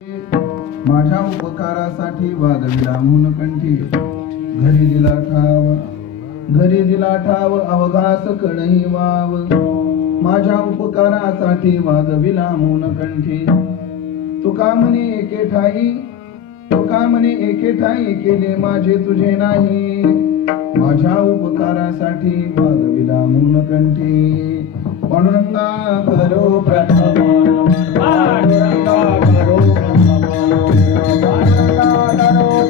माझ्या उपकारासाठी वागविला मुनकंठी, घरी दिला ठाव अवघास कणही वाव। माझ्या उपकारासाठी वागविला मुनकंठी, तुका म्हणे एके ठाई केले माझे तुझे नाही। माझ्या उपकारासाठी वागविला मुनकंठी, पांडुरंगा करो प्रथम, पांडुरंगा करो प्रथम, पांडुरंगा करो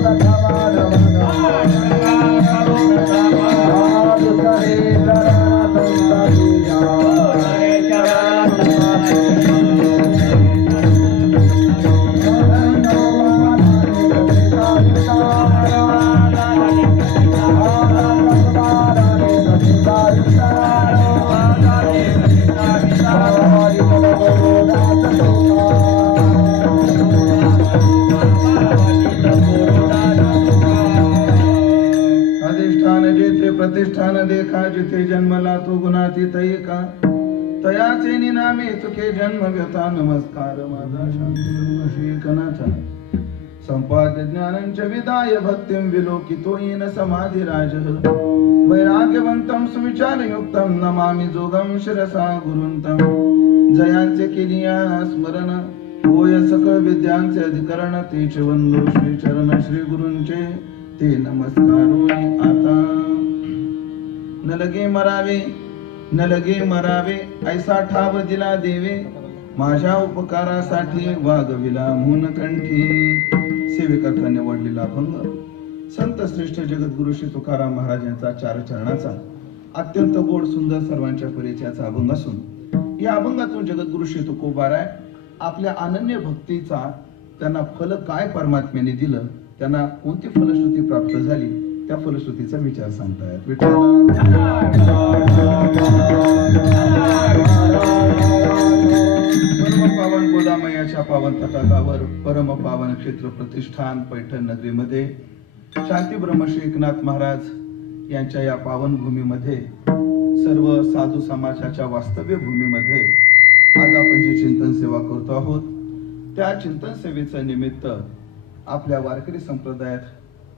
प्रथम, प्रतिष्ठान देखा जिथे जन्मला तो गुणातीत एका, तयाचे निनामे चुके जन्म व्यथा। नमस्कार माझा शांती श्रीकणाचा, संपाद्य ज्ञानंच विदाय भक्तिं विलोकितो येन समाधिराज। वैराग्यवंतं सुविचारयुक्तं नमामि जोगं शिरसा गुरुंतं। जयांचे केलिया स्मरण होय सकळ विद्यांचे अधिकरण, तेच वंदो श्री चरण श्री गुरूंचे ते नमस्कार आता। न लगे मरावे ऐसा ठाव दिला देवे, माझ्या उपकारासाठी वागविला मुनकंठी। सेवेकरता निवडलेला अभंग संत श्रेष्ठ जगद्गुरु श्री तुकाराम महाराज यांचा चार चरणाचा अत्यंत गोड सुंदर सर्वांच्या परिचयाचा अभंग असून, या अभंगातून जगद्गुरु श्री तुकोबाराय आपल्या अनन्य भक्तीचा त्यांना फल काय परमात्म्याने दिलं, त्यांना कोणती फलश्रुती प्राप्त झाली, त्या फलश्रुतीचा विचार सांगतायत। परम पावन गोदामयाच्या पावन तटाकावर परम पावन क्षेत्र प्रतिष्ठान पैठण नगरीमध्ये शांती ब्रह्मश्री एकनाथ महाराज यांच्या या पावन भूमीमध्ये, सर्व साधू समाजाच्या वास्तव्य भूमीमध्ये आज आपण जे चिंतन सेवा करतो आहोत, त्या चिंतन सेवेचं निमित्त आपल्या वारकरी संप्रदायात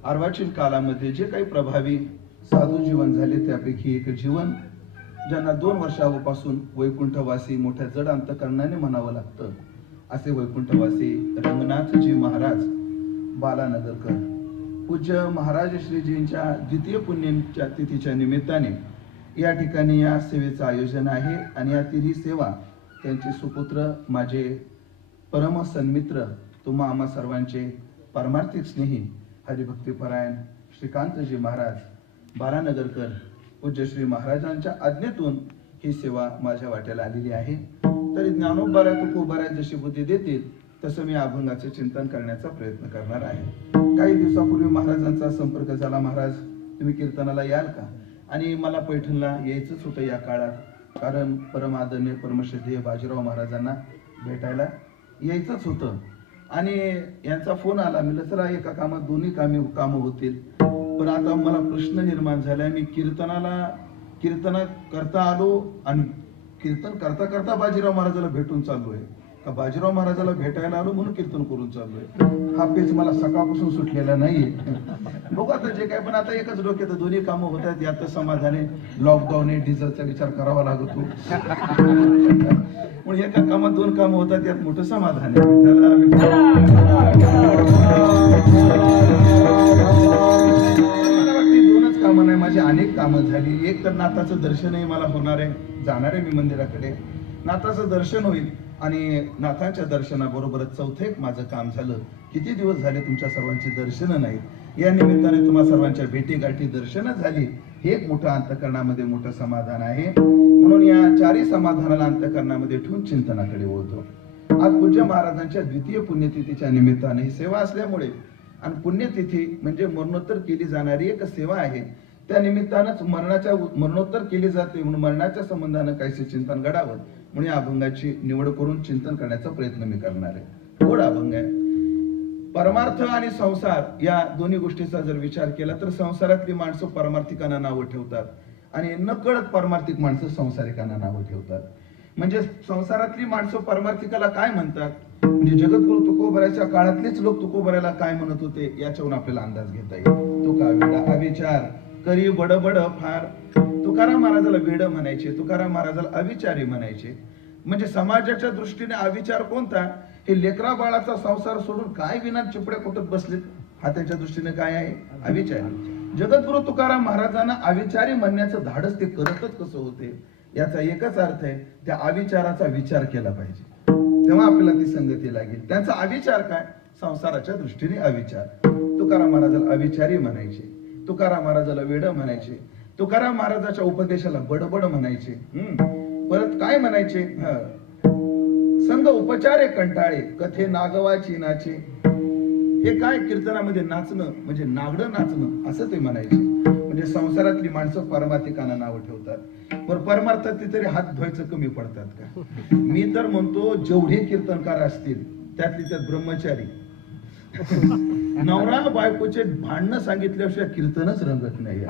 अर्वाचीन कालामध्ये जे काही प्रभावी साधू जीवन झाले, त्यापैकी एक जीवन ज्यांना 2 वर्षापासून वैकुंठवासी मोठ्या जड अंतकरणाने म्हणावं लागतं, असे वैकुंठवासी रंगनाथजी महाराज बालानगरकर पूज्य महाराज श्रीजींच्या द्वितीय पुण्यच्या तिथीच्या निमित्ताने या ठिकाणी या सेवेचं आयोजन आहे। आणि यातील ही सेवा त्यांचे सुपुत्र, माझे परम सन्मित्र, तुम्हा आम्हा सर्वांचे परमार्थिक स्नेही हरिभक्तीपरायण श्रीकांतजी महाराज बालानगरकर पूज्य श्री महाराजांच्या आज्ञेतून ही सेवा माझ्या वाट्याला आलेली आहे। तरी ज्ञानोबारा तुकोबारा जशी बुद्धी देतील तसं मी अभंगाचे चिंतन करण्याचा प्रयत्न करणार आहे। काही दिवसापूर्वी महाराजांचा संपर्क झाला, महाराज तुम्ही कीर्तनाला याल का? आणि मला पैठणला यायचंच होतं या काळात, कारण परम आदरणीय परमश्रद्धेय बाजीराव महाराजांना भेटायला यायचंच होतं। आणि यांचा फोन आला, मी चला एका कामात दोन्ही कामं होतील। पण आता मला प्रश्न निर्माण झालाय, मी कीर्तन करता आलो आणि कीर्तन करता करता बाजीराव महाराजाला भेटून चाललोय का बाजीराव महाराजाला भेटायला आलो म्हणून कीर्तन करून चाललोय? हा पेच मला सकाळपासून सुटलेला नाहीये। बघू आता जे काय, पण आता एकच डोक्यात दोन्ही कामं होत आहेत, यात समाधाने लॉकडाऊन आहे, डिझेलचा विचार करावा लागतो म्हणून एका कामात 2 कामं होतात, यात मोठं समाधान आहे। मला वाटतं 2च कामं नाही, माझी अनेक कामं झाली। एक तर नाथाचं दर्शनही मला होणार आहे, जाणार आहे मी मंदिराकडे, नाथाचं दर्शन होईल आणि नाथांच्या दर्शनाबरोबरच चौथं एक माझं काम झालं। किती दिवस झाले तुमच्या सर्वांची दर्शनं नाहीत, या निमित्ताने तुम्हा सर्वांच्या भेटीगाठी दर्शनं झाली, हे एक मोठं अंतकरणामध्ये मोठं समाधान आहे। म्हणून या 4ही समाधानाला अंतकरणामध्ये ठेवून चिंतनाकडे वळतो। आज पूज्य महाराजांच्या द्वितीय पुण्यतिथीच्या निमित्ताने ही सेवा असल्यामुळे, आणि पुण्यतिथी म्हणजे मरणोत्तर केली जाणारी एक सेवा आहे, त्या निमित्तानंच मरणोत्तर केली जाते, म्हणून मरणाच्या संबंधानं काहीसे चिंतन घडावं म्हणून या अभंगाची निवड करून चिंतन करण्याचा प्रयत्न मी करणार आहे। गोड अभंग आहे। परमार्थ आणि संसार या दोन्ही गोष्टीचा जर विचार केला तर संसारातली माणसं परमार्थिकांना नावं ठेवतात आणि नकळत परमार्थिक माणसं संसारिकांना नावं ठेवतात। म्हणजे संसारातली माणसं परमार्थिकाला काय म्हणतात म्हणजे जगद्गुरु तुकोबराच्या काळातलेच लोक तुकोबराला काय म्हणत होते याच्यावरून आपल्याला अंदाज घेता येईल. तुका वेडा अविचार करी बडबड फार. तुकाराम महाराजाला वेड म्हणायचे, तुकाराम महाराजाला अविचारी म्हणायचे. म्हणजे समाजाच्या दृष्टीने अविचार कोणता? हे लेकरा बाळाचा संसार सोडून काय विना चिपड्या कुटत बसलेत, हा त्याच्या दृष्टीने काय आहे? अविचारी. जगद्गुरु तुकाराम महाराजांना अविचारी म्हणण्याचं धाडस ते करतच कसं होते याचा एकच अर्थ आहे, त्या अविचाराचा विचार केला पाहिजे, तेव्हा आपल्याला ती संगती लागेल. त्यांचा अविचार काय? संसाराच्या दृष्टीने अविचार. तुकाराम महाराजाला अविचारी म्हणायचे, तुकाराम महाराजाला वेड म्हणायचे, तुकाराम महाराजाच्या उपदेशाला बडबड म्हणायचे. परत काय म्हणायचे? संग उपचारे कंटाळे कथे नागवाची नाचे. हे काय? कीर्तनामध्ये नाचणं म्हणजे नागडं नाचणं असं ते म्हणायचे. म्हणजे संसारातली माणसं परमार्थिकांना नाव ठेवतात, पण परमार्थात ती तरी हात धुवायचं कमी पडतात का? मी तर म्हणतो जेवढे कीर्तनकार असतील त्यातली त्यात ब्रह्मचारी. नवरा बायकोचे भांडणं सांगितल्याशिवाय कीर्तनच रंगत नाही.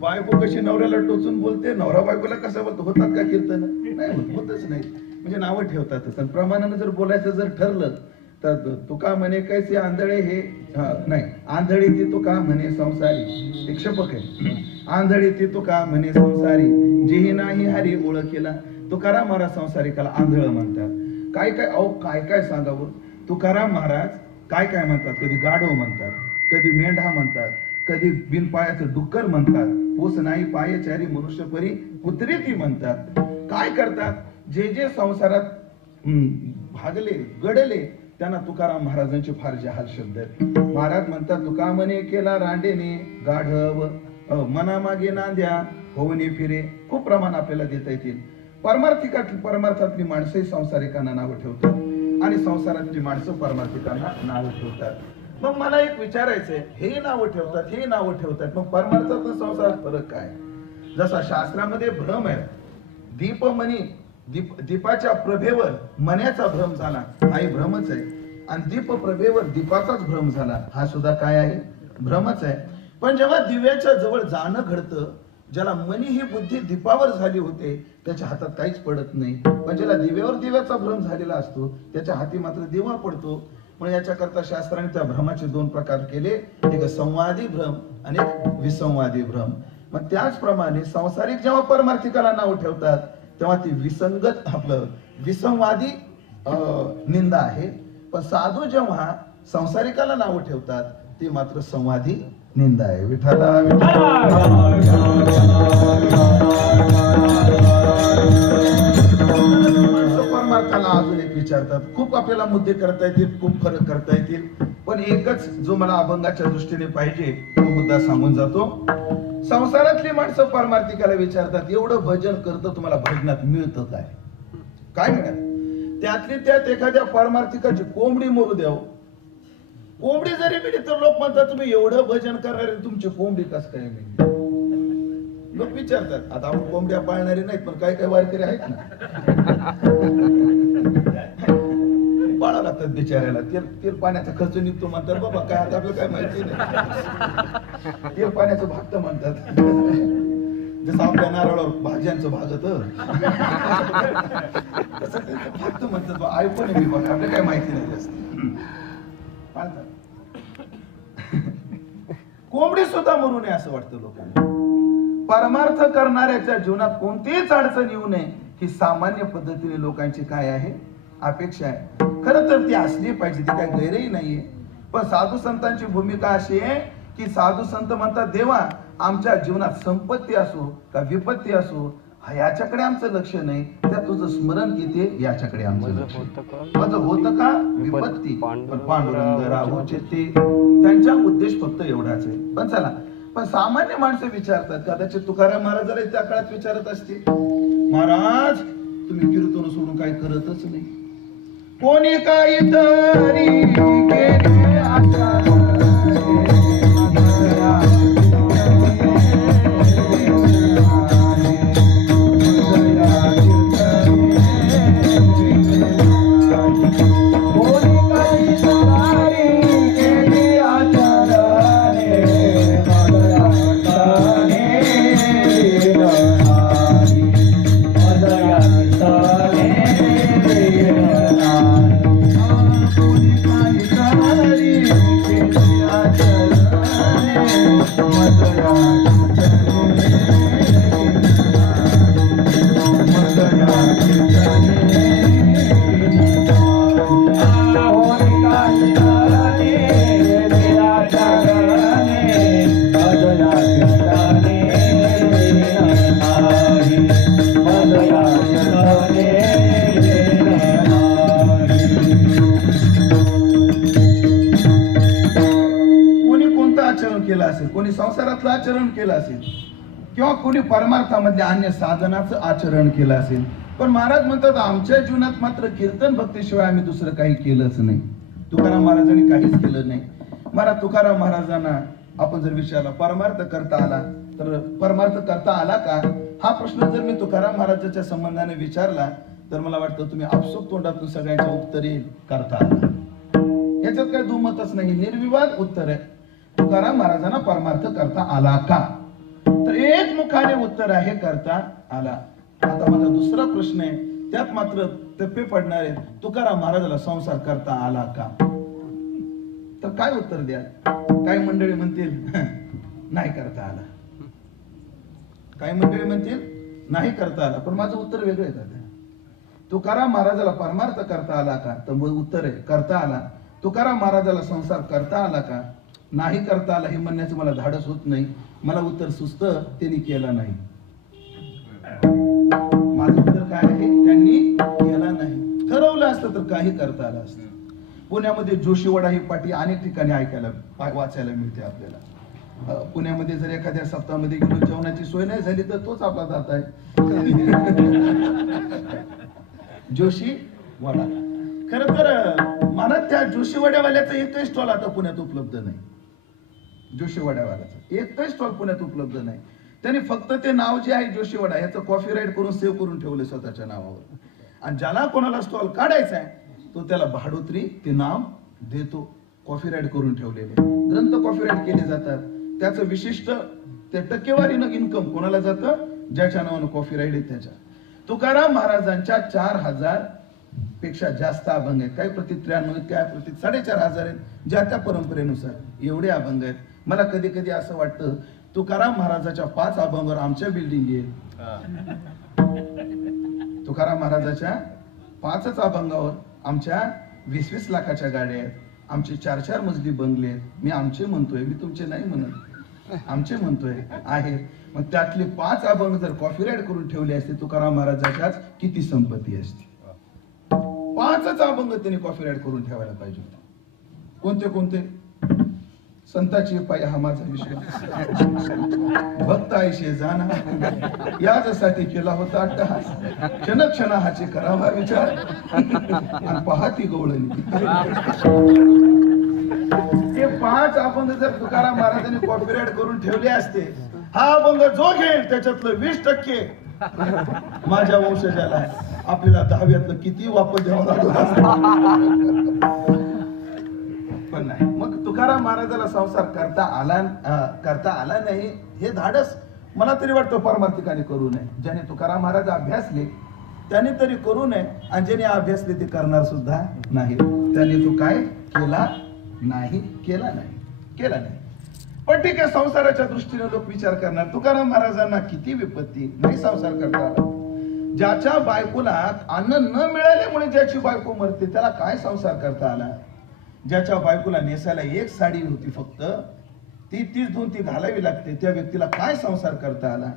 बायको कशी नवऱ्याला टोचून बोलते, नवरा बायकोला कसं बोलतो, होतात का कीर्तन? नाही होतच नाही. म्हणजे नावं ठेवतातच. आणि प्रमाणानं जर बोलायचं जर ठरलं तर तुका म्हणे कैसे आंधळे हे नाही, आंधळी ती तुका म्हणे संसारी. एक शपक आहे, आंधळी ती तुका म्हणे संसारी जेही नाही हरी ओळखेला. तुकाराम महाराज संसारिकाला आंधळ म्हणतात. काय काय अहो काय काय सांगावं. तुकाराम महाराज काय काय म्हणतात? कधी गाढव म्हणतात, कधी मेंढा म्हणतात, कधी बिनपायाचं डुक्कर म्हणतात, पोस नाही पायचारी मनुष्य परी कुत्री ती म्हणतात. काय करतात? जे जे संसारात भागले गडले त्यांना तुकाराम महाराजांचे फार जहाल शब्द आहेत. महाराज म्हणतात तुका म्हणे केला रांडेने गाढव मनामागे नांद्या होवने फिरे. खूप प्रमाण आपल्याला देता येतील. परमार्थातली माणसंही संसारिकांना नावं ठेवतात आणि संसारातली माणसं परमार्थिकांना नावं ठेवतात. मग मला एक विचारायचंय, हे नावं ठेवतात, हे नावं ठेवतात, मग परमार्थात संसारात फरक काय? जसा शास्त्रामध्ये भ्रम आहे, दीपमणी दीपाच्या प्रभेवर मण्याचा भ्रम झाला, हाही भ्रमच आहे. आणि दीप प्रभेवर दीपाचाच भ्रम झाला, हा सुद्धा काय आहे? भ्रमच आहे. पण जेव्हा दिव्याच्या जवळ जाणं घडतं, ज्याला मनी ही बुद्धी दीपावर झाली होते त्याच्या हातात काहीच पडत नाही. पण ज्याला दिव्यावर दिव्याचा भ्रम झालेला असतो त्याच्या हाती मात्र दिवा पडतो. म्हणून याच्याकरता शास्त्राने त्या भ्रमाचे दोन प्रकार केले, एक संवादी भ्रम आणि एक विसंवादी भ्रम. मग त्याचप्रमाणे संसारिक जेव्हा परमार्थिकाला नाव ठेवतात तेव्हा ती विसंगत आपलं विसंवादी निंदा आहे. पण साधू जेव्हा संसारिकाला नाव ठेवतात ते मात्र संवादी निंदा आहे. विठ्ठला परमार्थाला अजून एक विचारतात. खूप आपल्याला मुद्दे करता येतील, खूप फरक करता येतील, पण एकच जो मला अभंगाच्या दृष्टीने पाहिजे तो मुद्दा सांगून जातो. संसारातली माणसं परमार्थिकाला विचारतात, एवढं भजन करतं तुम्हाला भजनात मिळतं काय? काय मिळालं? त्यातली त्यात एखाद्या परमार्थिकाची कोंबडी मरू द्याव, कोंबडी जरी मिळली तर लोक म्हणतात तुम्ही एवढं भजन करणारे तुमची कोंबडी कस काय मिळली? लोक विचारतात. आता आपण कोंबड्या पाळणारी नाहीत, पण काय काय वारकरी आहेत ना, पाळा लागतात बिचाऱ्याला. तेल पाण्याचा खर्च निघतो म्हणतात. बाबा काय आता आपल्याला काय माहिती नाही. तेल पाण्याचं भागत म्हणतात, जसं आपल्या नारळावर भाज्यांचं भागत तसं त्यांचं भागत म्हणतात. ऐकून मी बघा, आपल्याला काय माहिती नाही जास्त. कोंबडी सुद्धा मरू नये असं वाटतं लोकांना. परमार्थ करणाऱ्याच्या जीवनात कोणतीच अडचण येऊ नये ही सामान्य पद्धतीने लोकांची काय आहे? अपेक्षा आहे. खरं तर ती असली पाहिजे, ती काय गैरही नाहीये. पण साधू संतांची भूमिका अशी आहे की साधू संत म्हणतात देवा आमच्या जीवनात संपत्ती असो का विपत्ती असो याच्याकडे आमचं लक्ष नाही, त्या तुझं स्मरण किती याच्याकडे आमचं लक्ष. माझं होतं का विपत्ती पण पांडुरंग राहू चित्ते, त्यांचा उद्देश फक्त एवढाच आहे. पण चला, पण सामान्य माणसं विचारतात, कदाचित तुकाराम महाराजाला त्या काळात विचारत असतील, महाराज तुम्ही कीर्तन सोडून काय करतच नाही, कोणी काही तरी केले आचार असेल, कोणी संसारातलं आचरण केलं असेल, किंवा कोणी परमार्थामधल्या अन्य साधनाचं आचरण केलं असेल, पण महाराज म्हणतात आमच्या जीवनात मात्र कीर्तन भक्तीशिवाय आम्ही दुसरं काही केलंच नाही. तुकाराम महाराजांनी काहीच केलं नाही. महाराज तुकाराम महाराजांना आपण जर विचारला परमार्थ करता आला, तर परमार्थ करता आला का, हा प्रश्न जर मी तुकाराम महाराजांच्या संबंधाने विचारला, तर मला वाटतं तुम्ही आपसूक तोंडातून सगळ्यांच्या उत्तर येईल करता आला. याच्यात काही दुमतच नाही, निर्विवाद उत्तर आहे. तुकाराम महाराजांना परमार्थ करता आला का, तर एक मुखाने उत्तर आहे करता आला. आता माझा दुसरा प्रश्न आहे, त्यात मात्र टप्पे पडणार आहेत. तुकाराम महाराजाला संसार करता आला का, तर काय उत्तर द्या. काही मंडळी म्हणतील नाही करता आला, काही मंडळी म्हणतील नाही करता आला, पण माझं उत्तर वेगळं आहे. तुकाराम महाराजाला परमार्थ करता आला का, तर उत्तर आहे करता आला. तुकाराम महाराजाला संसार करता आला का, नाही करता आला हे म्हणण्याचं मला धाडस होत नाही. मला उत्तर सुचतं त्यांनी केला नाही. माझं उत्तर काय आहे, त्यांनी केला नाही. ठरवलं असतं तर काही करता आलं असतं. पुण्यामध्ये जोशीवाडा ही पाटी अनेक ठिकाणी ऐकायला वाचायला मिळते आपल्याला. पुण्यामध्ये जर एखाद्या सप्ताहामध्ये गेलो, जेवणाची सोय नाही झाली तर तोच आपला जात आहे जोशी वाडा. खर तर मला त्या जोशीवाड्यावाल्याचा एकही स्टॉल आता पुण्यात उपलब्ध नाही. जोशीवाड्यावाल्याचा एकही स्टॉल पुण्यात उपलब्ध नाही. त्यांनी फक्त ते नाव जे आहे जोशीवाडा याचं कॉपीराईट करून सेव्ह करून ठेवले स्वतःच्या नावावर. आणि ज्याला कोणाला स्टॉल काढायचा आहे तो त्याला भाडोत्री ते नाव देतो. कॉपीराईट करून ठेवलेले ग्रंथ कॉपीराईट केले जातात. त्याचं विशिष्ट त्या टक्केवारीनं इन्कम कोणाला जातं, ज्याच्या नावानं कॉपीराईट आहे त्याच्या. तुकाराम महाराजांच्या 4000 पेक्षा जास्त अभंग आहेत. काही प्रति 93 आहेत, काय प्रति 4500 आहेत, ज्या त्या परंपरेनुसार एवढे अभंग आहेत. मला कधी कधी असं वाटतं तुकाराम महाराजाच्या 5 अभंगावर आमच्या बिल्डिंग आहेत. तुकाराम महाराजाच्या 5च अभंगावर आमच्या 20-20 लाखाच्या गाड्या आहेत, आमचे 4-4 मजली बंगले आहेत. मी आमचे म्हणतोय, मी तुमचे नाही म्हणत, आमचे म्हणतोय आहे. मग त्यातले 5 अभंग जर कॉपीराईट करून ठेवले असते, तुकाराम महाराजाच्याच किती संपत्ती असते. 5च अभंग त्यांनी कॉपीराईट करून ठेवायला पाहिजे. कोणते कोणते? संताची पाय हा माझा विश्वास, भक्त आयशे जाना याच्यासाठी केला होता अट्टहास, क्षण क्षण हाचे करावा विचार आणि पहाती गवळणी. हे 5 अभंग जर तुकाराम महाराजांनी कॉपीराईट करून ठेवले असते, हा अभंग जो घेईल त्याच्यातलं 20% माझ्या वंशजाला, आपल्याला 10व्यातलं किती वापर द्यावा लागला पण नाही. मग तुकाराम महाराजाला संसार करता आला नाही हे धाडस मला तरी वाटतं परमार्थिकाने करू नये. ज्याने तुकाराम महाराज अभ्यासले त्याने तरी करू नये, आणि ज्याने अभ्यासले ते करणार सुद्धा नाही. त्याने तो काय केला नाही, केला नाही. पण ठीक आहे, संसाराच्या दृष्टीने लोक विचार करणार तुकाराम महाराजांना किती विपत्ती, नाही संसार करता आला. ज्याच्या बायकोला अन्न न मिळाल्यामुळे ज्याची बायको मरते त्याला काय संसार करता आला. ज्याच्या बायकोला नेसायला एक साडी होती फक्त, ती 30-32 घालावी लागते, त्या व्यक्तीला काय संसार करता आला.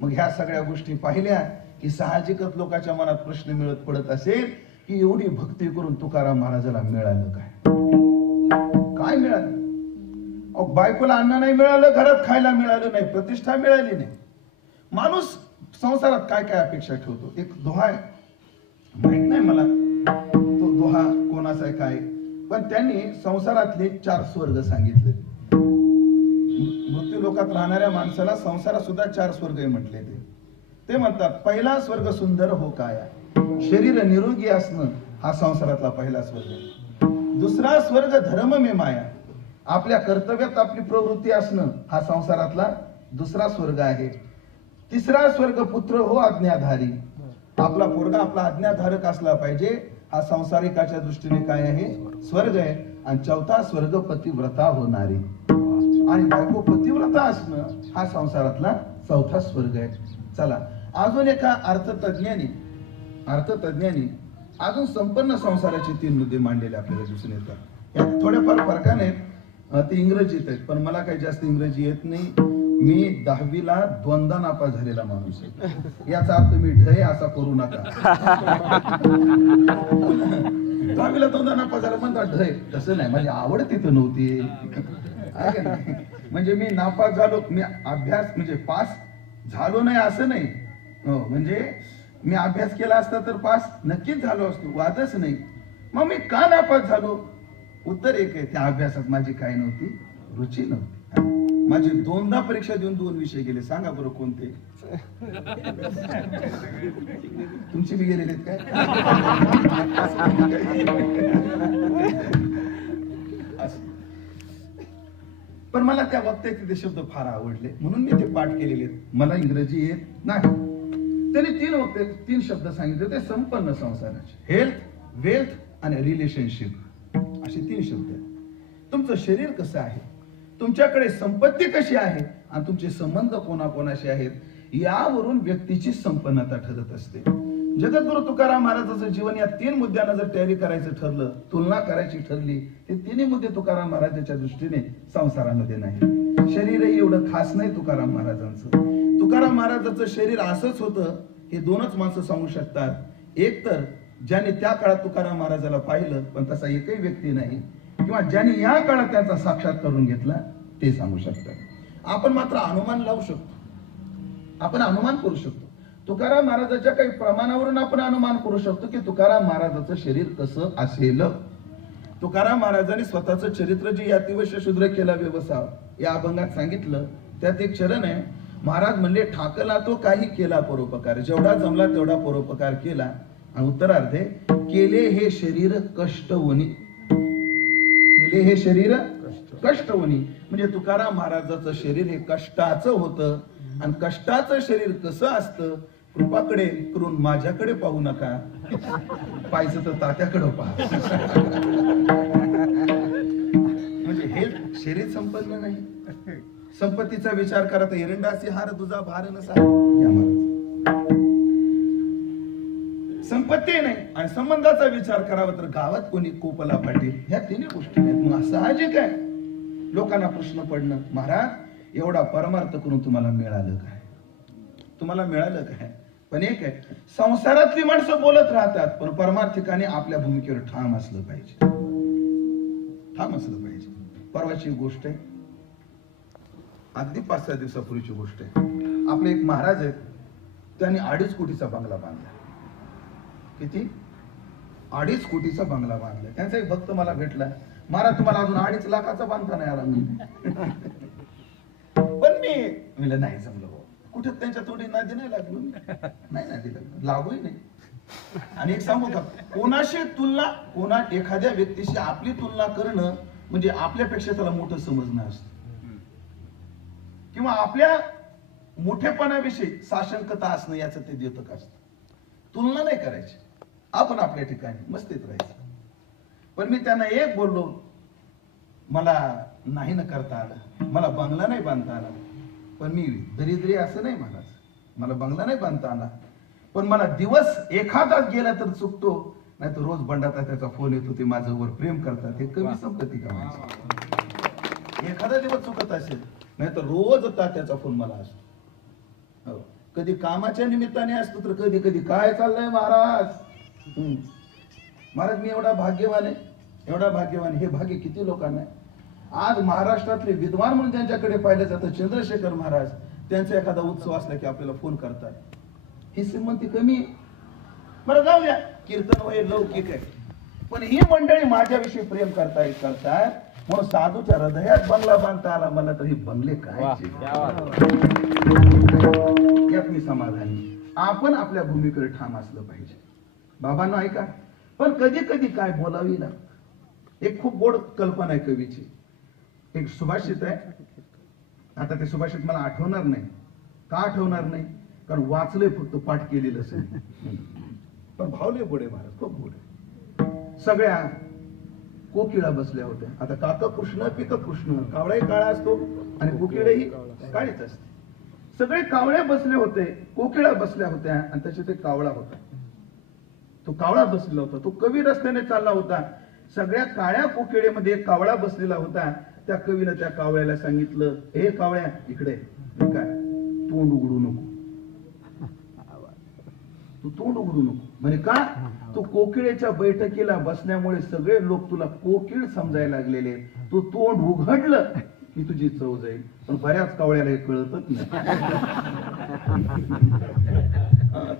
मग ह्या सगळ्या गोष्टी पाहिल्या की साहजिकच लोकांच्या मनात प्रश्न पडत असेल की एवढी भक्ती करून तुकाराम महाराजाला मिळालं काय मिळालं. बायकोला अन्न नाही मिळालं, घरात खायला मिळालं नाही, प्रतिष्ठा मिळाली नाही. माणूस संसारात काय काय अपेक्षा ठेवतो. एक दोहा आहे, माहित नाही मला तो दोहा कोणाचा आहे काय, पण त्यांनी संसारातले 4 स्वर्ग सांगितले. मृत्यू लोकात राहणाऱ्या माणसाला संसारात सुद्धा 4 स्वर्ग म्हटले. ते म्हणतात, पहिला स्वर्ग सुंदर हो काया, शरीर निरोगी असणं हा संसारातला पहिला स्वर्ग. दुसरा स्वर्ग धर्म में माया, आपल्या कर्तव्यात आपली प्रवृत्ती असणं हा संसारातला दुसरा स्वर्ग आहे. तिसरा स्वर्ग पुत्र हो आज्ञाधारी, आपला पोरगा आपला आज्ञाधारक असला पाहिजे, हा संसारिकाच्या दृष्टीने काय आहे, स्वर्ग आहे. आणि 4था स्वर्ग पतिव्रता होणारी, आणि बायको पतिव्रता असणं हा संसारातला 4था स्वर्ग आहे. चला, अजून एका अर्थतज्ञानी अजून संपन्न संसाराचे 3 मुद्दे मांडलेले आपल्याला दिसून येतात. यात थोड्याफार फरकाने ते इंग्रजीत आहेत, पण मला काही जास्त इंग्रजी येत नाही. मी 10वीला 2दा नापास झालेला माणूस आहे. याचा अर्थ मी ढय असा करू नका. 10वीला 2दा नापास झाला म्हणतात ढय, तसं नाही, माझी आवड तिथं नव्हती. म्हणजे मी नापास झालो, मी अभ्यास म्हणजे पास झालो नाही असं नाही, हो म्हणजे मी अभ्यास केला असता तर पास नक्कीच झालो असतो, वादच नाही. मग मी का नापास झालो? उत्तर एक आहे, त्या अभ्यासात माझी काय नव्हती, रुची नव्हती. माझी 2दा परीक्षा देऊन 2 विषय गेले. सांगा बरं कोणते? तुमची बी गेलेले काय? पण मला त्या वक्त्याचे ते शब्द फार आवडले म्हणून मी ते पाठ केलेले. मला इंग्रजी येत नाही. त्यांनी 3 वक्ते 3 शब्द सांगितले ते संपन्न संसाराचे, हेल्थ, वेल्थ आणि रिलेशनशिप, असे 3 शब्द आहेत. तुमचं शरीर कसं आहे, तुमच्याकडे संपत्ती कशी आहे आणि तुमचे संबंध कोणाकोणाशी आहेत, यावरून व्यक्तीची संपन्नता ठरत असते. जगद्गुरु तुकाराम महाराजांचं जीवन या 3 मुद्द्यांना जर तयारी करायचं ठरलं, तुलना करायची ठरली, ते 3 मुद्दे तुकाराम महाराजांच्या दृष्टीने संसारामध्ये नाही. शरीरही एवढं खास नाही तुकाराम महाराजांचं. तुकाराम महाराजांचं शरीर असंच होतं हे 2च माणसं सांगू शकतात. एक तर ज्याने त्या काळात तुकाराम महाराजाला पाहिलं पण तसा एकही व्यक्ती नाही, किंवा ज्याने या काळात त्याचा साक्षात करून घेतला ते सांगू शकतात. आपण मात्र अनुमान लावू शकतो, आपण अनुमान करू शकतो. तुकाराम महाराजांच्या काही प्रमाणावरून आपण अनुमान करू शकतो की तुकाराम महाराजांचं शरीर कसं असेल. तुकाराम महाराजांनी स्वतःचं चरित्र जे यातिवश्य शूद्र केला व्यवसाय या अभंगात सांगितलं, त्यात एक चरण आहे. महाराज म्हणले, ठाकला तो काही केला परोपकार, जेवढा जमला तेवढा परोपकार केला. आणि उत्तरार्धे, केले हे शरीर कष्टवनी, केले हे शरीर कष्टवनी, म्हणजे तुकाराम महाराजांचं शरीर हे कष्टाचं होतं. आणि कष्टाचं शरीर कसं असतं, कृपाकडे करून माझ्याकडे पाहू नका, पाहिजे तर तात्याकडे पहा. म्हणजे हे शरीर संपन्न नाही. संपत्तीचा विचार करा तर एरंडासी हार तुझा भार नसा, संपत्ती नाही. आणि संबंधाचा विचार करावा तर गावात कोणी कोपला पाटील, ह्या 3 गोष्टी आहेत. मग साहजिक आहे लोकांना प्रश्न पडणं, महाराज एवढा परमार्थ करून तुम्हाला मिळालं काय, तुम्हाला मिळालं काय? पण एक आहे, संसारातली माणसं बोलत राहतात पण परमार्थिकाने आपल्या भूमिकेवर ठाम असलं पाहिजे, ठाम असलं पाहिजे. परवाची गोष्ट आहे, अगदी 5-6 दिवसापूर्वीची गोष्ट आहे. आपले एक महाराज आहेत, त्यांनी 2.5 कोटीचा बंगला बांधला. किती? 2.5 कोटीचा बंगला बांधला. त्यांचा एक भक्त मला भेटला, महाराज तुम्हाला अजून 2.5 लाखाचा बांधता नाही आला. पण मी म्हणलं नाही जमलं, कुठे त्यांच्या तोडी नादी नाही लागलो, नाही नादी लागलो, लागूही नाही. आणि एक सांगू का, कोणाशी तुलना, एखाद्या व्यक्तीशी आपली तुलना करणं म्हणजे आपल्यापेक्षा त्याला मोठं समजणं असतं, किंवा आपल्या मोठेपणाविषयी साशंकता असणं याचं ते द्योतक असतं. तुलना नाही करायची, आपण आपल्या ठिकाणी मस्तीत राहायचं. पण मी त्यांना एक बोललो, मला नाही न करता आलं, मला बंगला नाही बांधता आला. पण मी दरिद्री असं नाही, मला बंगला नाही बांधता आला, पण मला दिवस एखादाच गेला तर चुकतो, नाही तर रोज बंडाचा त्याचा फोन येतो, ते माझ्यावर प्रेम करतात, हे कमी संपत्ती का? एखादा दिवस चुकत असेल, नाही तर रोज त्याचा फोन मला असतो. कधी कामाच्या निमित्ताने असतो तर कधी कधी काय चाललंय महाराज, महाराज मी एवढा भाग्यवान आहे, एवढा भाग्यवान. हे भाग्य किती लोकांना आहे. आज महाराष्ट्रातले विद्वान म्हणून ज्यांच्याकडे पाहिलं जातं, चंद्रशेखर महाराज, त्यांचा एखादा उत्सव असला की आपल्याला फोन करतात. ही श्रीमंती कमी आहे, बरं जाऊ द्या, कीर्तन वय लौकिक आहे, पण ही मंडळी माझ्याविषयी प्रेम करतायत म्हणून साधूच्या हृदयात बंगला बांधता आला मला, तर ही बंगले काय यात मी समाधानी. आपण आपल्या भूमिकेवर ठाम असलं पाहिजे. बाबांनो ऐका, पण कधी कधी काय बोलावी ना, एक खूप गोड कल्पना आहे कवीची. एक सुभाषित आहे, आता ते सुभाषित मला आठवणार नाही. का आठवणार नाही? कारण वाचलंय, फक्त पाठ केलेलं असेल. पण भावले गोडे महाराज, खूप गोडे. सगळ्या कोकिळा बसल्या होत्या. आता काका कृष्ण पिक कृष्ण, कावळाही काळा असतो आणि कोकिळेही काळीच असते. सगळे कावळे बसले होते, कोकिळा बसल्या होत्या आणि त्याच्यात एक कावळा होता. तो कावळा बसलेला होता, तो कवी रस्त्याने चालला होता. सगळ्या काळ्या कोकिळेमध्ये एक कावळा बसलेला होता. त्या कवीनं त्या कावळ्याला सांगितलं, हे कावळ्या इकडे, काय तोंड उघडू नको, तू तोंड उघडू नको. म्हणजे का? तू कोकिळेच्या बैठकीला बसण्यामुळे सगळे लोक तुला कोकिळ समजायला लागलेले. तू तोंड उघडलं की तुझी चव जाईल. पण बऱ्याच कावळ्याला हे कळतच नाही.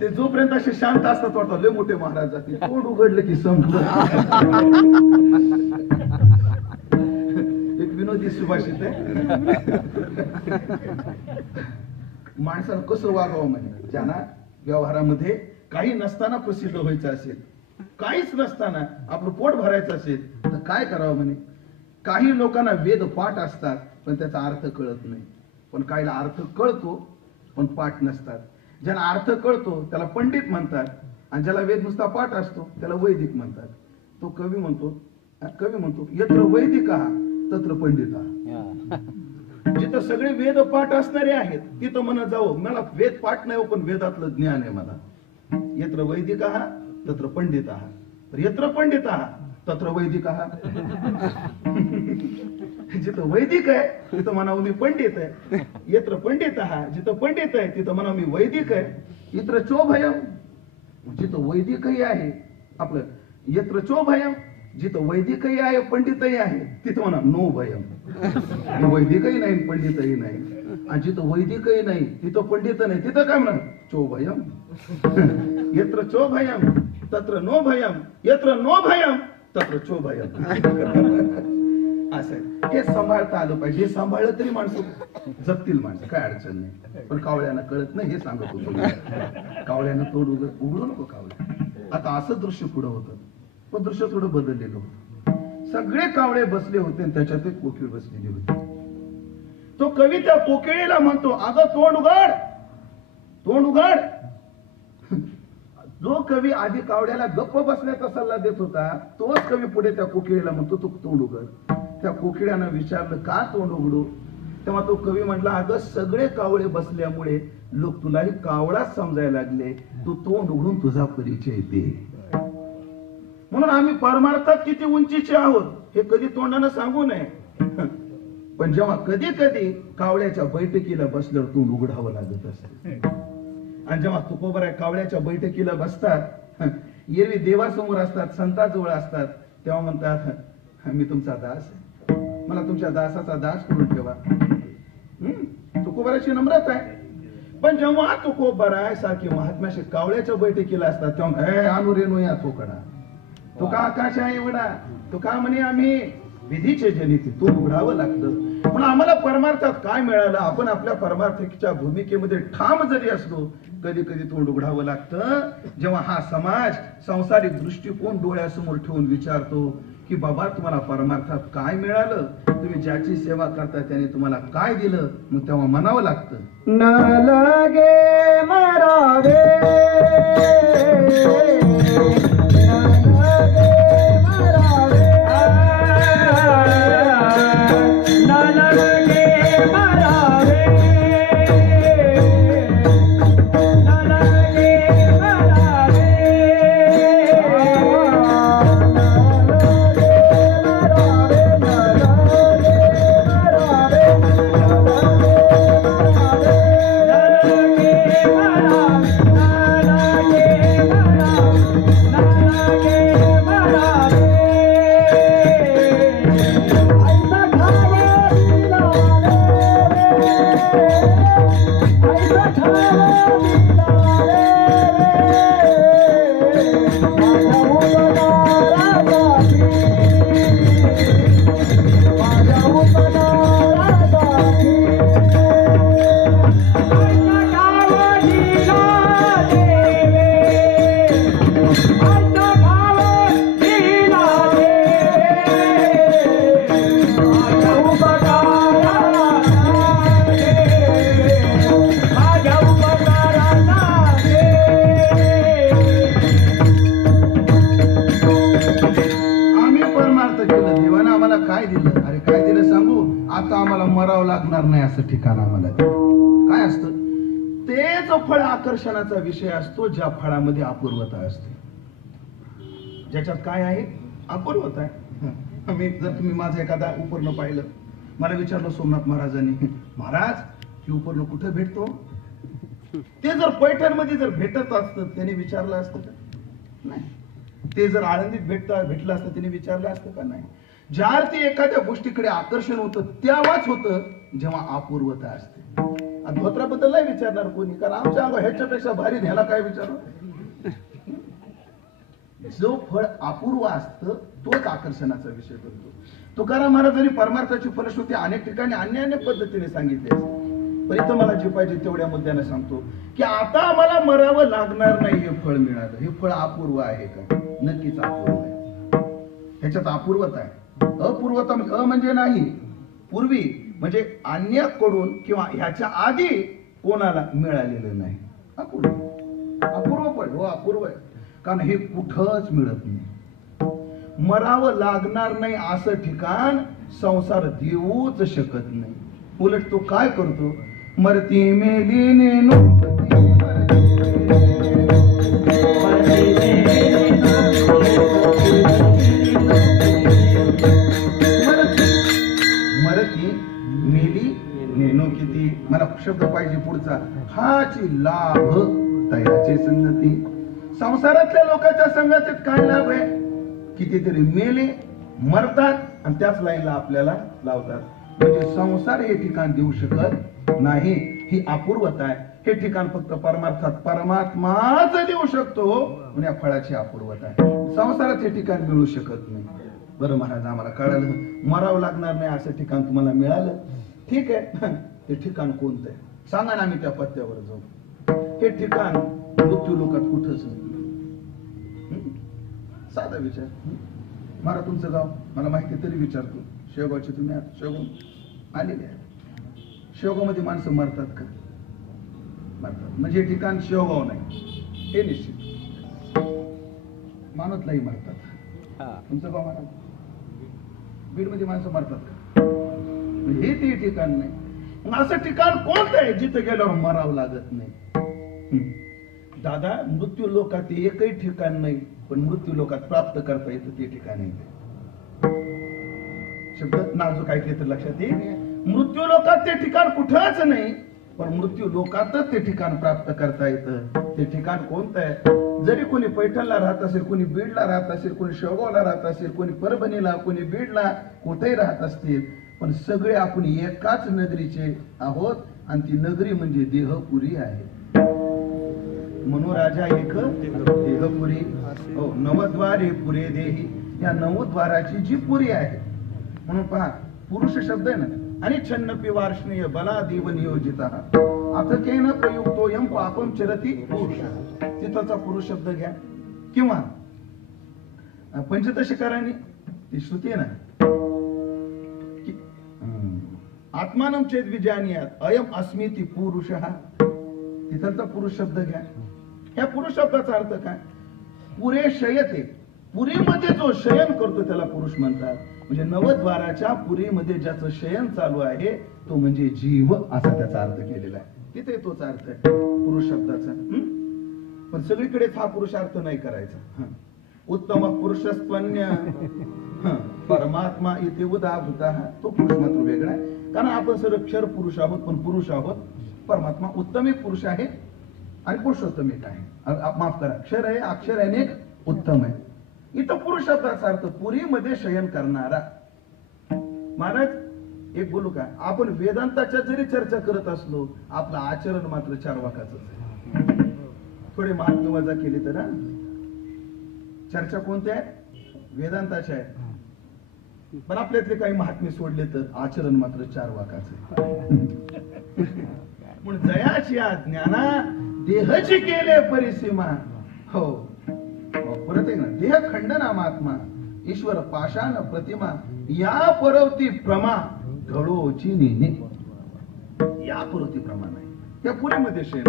ते जोपर्यंत असे शांत असतात वाटतं लय मोठे महाराज जाते, तोंड उघडलं की संपलं. एक विनोदी सुभाषित आहे, माणसानं कसं वागावं म्हणे, ज्यांना व्यवहारामध्ये काही नसताना प्रसिद्ध व्हायचं असेल, काहीच नसताना आपलं पोट भरायचं असेल तर काय करावं म्हणे. काही लोकांना वेद पाठ असतात पण त्याचा अर्थ कळत नाही, पण काहीला अर्थ कळतो पण पाठ नसतात. ज्याला अर्थ कळतो त्याला पंडित म्हणतात, आणि ज्याला वेद नुसता पाठ असतो त्याला वैदिक म्हणतात. तो कवी म्हणतो यत्र वैदिका तत्र पंडिता. जिथं सगळे वेद पाठ असणारे आहेत तिथं म्हणत जावं, मला वेद पाठ नाही पण वेदातलं ज्ञान आहे मला. यत्र वैदिका तत्र पंडिता, यत्र पंडिता तत्र वैदिका. जिथं वैदिक आहे तिथं म्हणावं मी पंडित आहे. यत्र पंडित जिथं पंडित आहे तिथं म्हणावं मी वैदिक आहे. यत्र चोभयम, जिथं वैदिकही आहे आपलं, यत्र चोभयम, जिथं वैदिकही आहे पंडितही आहे तिथं म्हणा नो भयम. वैदिकही नाही पंडितही नाही, आणि जिथं वैदिकही नाही तिथं पंडित नाही तिथं काय म्हणा चोभयम. यत्र चोभयम तत्र नो भयम, यत्र नो भयम तत्र चोभयम. असं हे सांभाळता आलं पाहिजे. हे सांभाळलं तरी माणसं जगतील, माणसं काय अडचण नाही. पण कावळ्यांना कळत नाही हे सांगत होतो. कावळ्यानं तोड उघडू नको कावळ्या. आता असं दृश्य पुढं होतं, पण दृश्य थोडं बदललेलं होतं. सगळे कावळे बसले होते आणि त्याच्यात एक कोकिळ बसलेली होती. तो कवी त्या कोकिळीला म्हणतो, अगं तोंड उघड, तोंड उघड. जो कवी आधी कावड्याला गप्प बसण्याचा सल्ला देत होता तोच कवी पुढे त्या कोकिळीला म्हणतो तू तोंड उघड. त्या कोकिळ्यानं विचारलं का तोंड उघडू, तेव्हा तो कवी म्हटला, अगं सगळे कावळे बसल्यामुळे लोक तुलाही कावळाच समजायला लागले, तू तोंड उघडून तुझा परिचय दे. म्हणून आम्ही परमार्थात किती उंचीचे आहोत हे कधी तोंडानं सांगू नये. पण जेव्हा कधी कधी कावळ्याच्या बैठकीला बसल्यावर तोंड उघडावं लागत असेल, आणि जेव्हा तुकोबरा कावळ्याच्या बैठकीला बसतात, एरवी देवासमोर असतात, संताजवळ असतात, तेव्हा म्हणतात मी तुमचा दास आहे, मला तुमच्या दासाचा दास करून ठेवा. तुकोबराची नम्रता आहे. पण जेव्हा तुकोबरा सारखी महात्म्याशी कावळ्याच्या बैठकीला असतात तेव्हा आणू रेणू या थोकडा, तो का आकाश आहे एवढा, तो का म्हणे आम्ही विधीचे जनित, तो उघडावं लागतं. म्हणून आम्हाला परमार्थात काय मिळालं, आपण आपल्या परमार्थाच्या भूमिकेमध्ये ठाम जरी असलो कधी कधी तोंड उघडावं लागतं. जेव्हा हा समाज सांसारिक दृष्टिकोन डोळ्यासमोर ठेवून विचारतो की बाबा तुम्हाला परमार्थात काय मिळालं, तुम्ही ज्याची सेवा करता त्याने तुम्हाला काय दिलं, मग तेव्हा म्हणावं लागतं न लगे मरावे, आकर्षणाचा विषय असतो ज्या फळामध्ये अपूर्वता असते. ज्याच्यात काय आहे अपूर्वता आहे. जर तुम्ही माझं एखादा उपर्ण पाहिलं, मला विचारलं सोमनाथ महाराजांनी, महाराज ही उपर्ण कुठे भेटतो, ते जर पैठण मध्ये जर भेटत असतं त्याने विचारलं असतं का नाही. ते जर आळंदीत भेटलं असतं त्याने विचारलं असतं का नाही. ज्या अर्थी एखाद्या गोष्टीकडे आकर्षण होतं तेव्हाच होतं जेव्हा अपूर्वता असते. आणि धोत्राबद्दल नाही विचारणार कोणी, कारण आमच्या अंगा ह्याच्यापेक्षा भारी न्याला काय विचारू. जो फळ अपूर्व असतं तोच आकर्षणाचा विषय बनतो. तुकाराम महाराजांनी परमार्थाची फलश्रुती अनेक ठिकाणी अन्य पद्धतीने सांगितली, पण इथं मला जे पाहिजे तेवढ्या मुद्द्याने सांगतो की आता मला मरावं लागणार नाही. हे फळ मिळालं, हे फळ अपूर्व आहे का? नक्कीच अपूर्व आहे. ह्याच्यात अपूर्वता आहे. अपूर्वता म्हणजे नाही, पूर्वी म्हणजे अन्याकडून किंवा ह्याच्या आधी कोणाला मिळालेलं नाही. अपूर्व पण हो अपूर्व आहे, कारण हे कुठंच मिळत नाही. मरावं लागणार नाही असं ठिकाण संसार देऊच शकत नाही. उलट तो काय करतो, मरती मेली नेनो किती. मला शब्द पाहिजे पुढचा, हाची लाभ तयाचे संगती. संसारातल्या लोकांच्या संगतीत काय लाभ आहे? कितीतरी मेले मरतात आणि त्याच लाईनला आपल्याला लावतात. म्हणजे संसार हे ठिकाण देऊ शकत नाही, ही अपूर्वता आहे. हे ठिकाण फक्त परमार्थात परमात्माच देऊ शकतो, म्हणजे या फळाची अपूर्वता आहे. संसारात हे ठिकाण मिळू शकत नाही. बरं महाराज, आम्हाला कळालं, मरावं लागणार नाही असं ठिकाण तुम्हाला मिळालं, ठीक आहे. हे ठिकाण कोणतं आहे सांगा ना, आम्ही त्या पत्त्यावर जाऊ. हे ठिकाण मृत्यू लोकात कुठंच नाही. साधा विचार. महाराज तुमचं गाव मला माहिती तरी विचारतो. शेवगावचे तुम्ही शेवगाव आलेले आहे. शेवगाव माणसं मरतात का? मरतात. म्हणजे हे ठिकाण शेवगाव नाही हे निश्चित. मानतलाही मरतात. तुमचं गाव महाराज बीड मध्ये माणसं मरतात का? हे ते ठिकाण नाही. असं ठिकाण कोणतं आहे जिथे गेल्यावर मरावं लागत नाही? दादा, मृत्यू लोकात एकही ठिकाण नाही, पण मृत्यू लोकात प्राप्त करता येतं ते ठिकाण आहे. शब्द नाजूक ऐकले तर लक्षात येईल. मृत्यू लोकात ते ठिकाण कुठंच नाही, पण मृत्यू लोकातच ते ठिकाण प्राप्त करता येतं. ते ठिकाण कोणतं आहे? जरी कोणी पैठणला राहत असेल, कोणी बीडला राहत असेल, कोणी शेवगावला राहत असेल, कोणी परभणीला, कोणी बीडला, कुठेही राहत असतील, पण सगळे आपण एकाच नगरीचे आहोत आणि ती नगरी म्हणजे देहपुरी आहे. मनोराजा एक देहपुरी. हो, नवद्वारे पुरे देही. या नवद्वाराची जी पुरी आहे, म्हणून पहा पुरुष शब्द आहे ना, आणि छन्नपी वार्ष्णेय बला देव नियोजिता अथकेन प्रयुक्तो यम पापम चरती पुरुष. तिथलचा पुरुष शब्द घ्या, किंवा पंचदशकारांनी ती श्रुती आहे ना, आत्मानं चेत विजानीयात अयम अस्मिति पुरुषः. तिथलचा पुरुष शब्द घ्या. ह्या पुरुष शब्दाचा अर्थ काय? पुरे शयते. पुरीमध्ये जो शयन करतो त्याला पुरुष म्हणतात. म्हणजे नवद्वाराच्या पुरीमध्ये ज्याचं शयन चालू आहे तो म्हणजे जीव, असा त्याचा अर्थ केलेला आहे. तिथे तोच अर्थ आहे पुरुष शब्दाचा. पण सगळीकडेच हा पुरुषार्थ नाही करायचा. उत्तम पुरुषस्त्वन्य परमात्मा इथे उदाहृता, तो पुरुष मात्र वेगळा आहे. कारण आपण सर्व क्षर पुरुष आहोत, पण पुरुष आहोत. परमात्मा उत्तम एक पुरुष आहे आणि पुरुषोत्तम एक आहे. माफ करा, क्षर आहे, अक्षर आहे, एक उत्तम आहे. इथं पुरुष शब्दाचा अर्थ पुरीमध्ये शयन करणारा. महाराज एक बोलू का, आपण वेदांताच्या जरी चर्चा करत असलो, आपलं आचरण मात्र 4 वाकाच आहे. थोडे महात्म्य वजा केले तर चर्चा कोणत्या आहे? वेदांताच्या आहे. पण आपल्यातले काही महात्मे सोडले तर आचरण मात्र 4 वाकाच आहे. म्हणून जयाची ज्ञाना देहची केले परिसीमा. हो, परत एक ना, देह खंडना महात्मा ईश्वर पाषाण प्रतिमा या परवती प्रमा घडोची नेने. या परवती प्रमा नाही, त्या पुरीमध्ये शयन.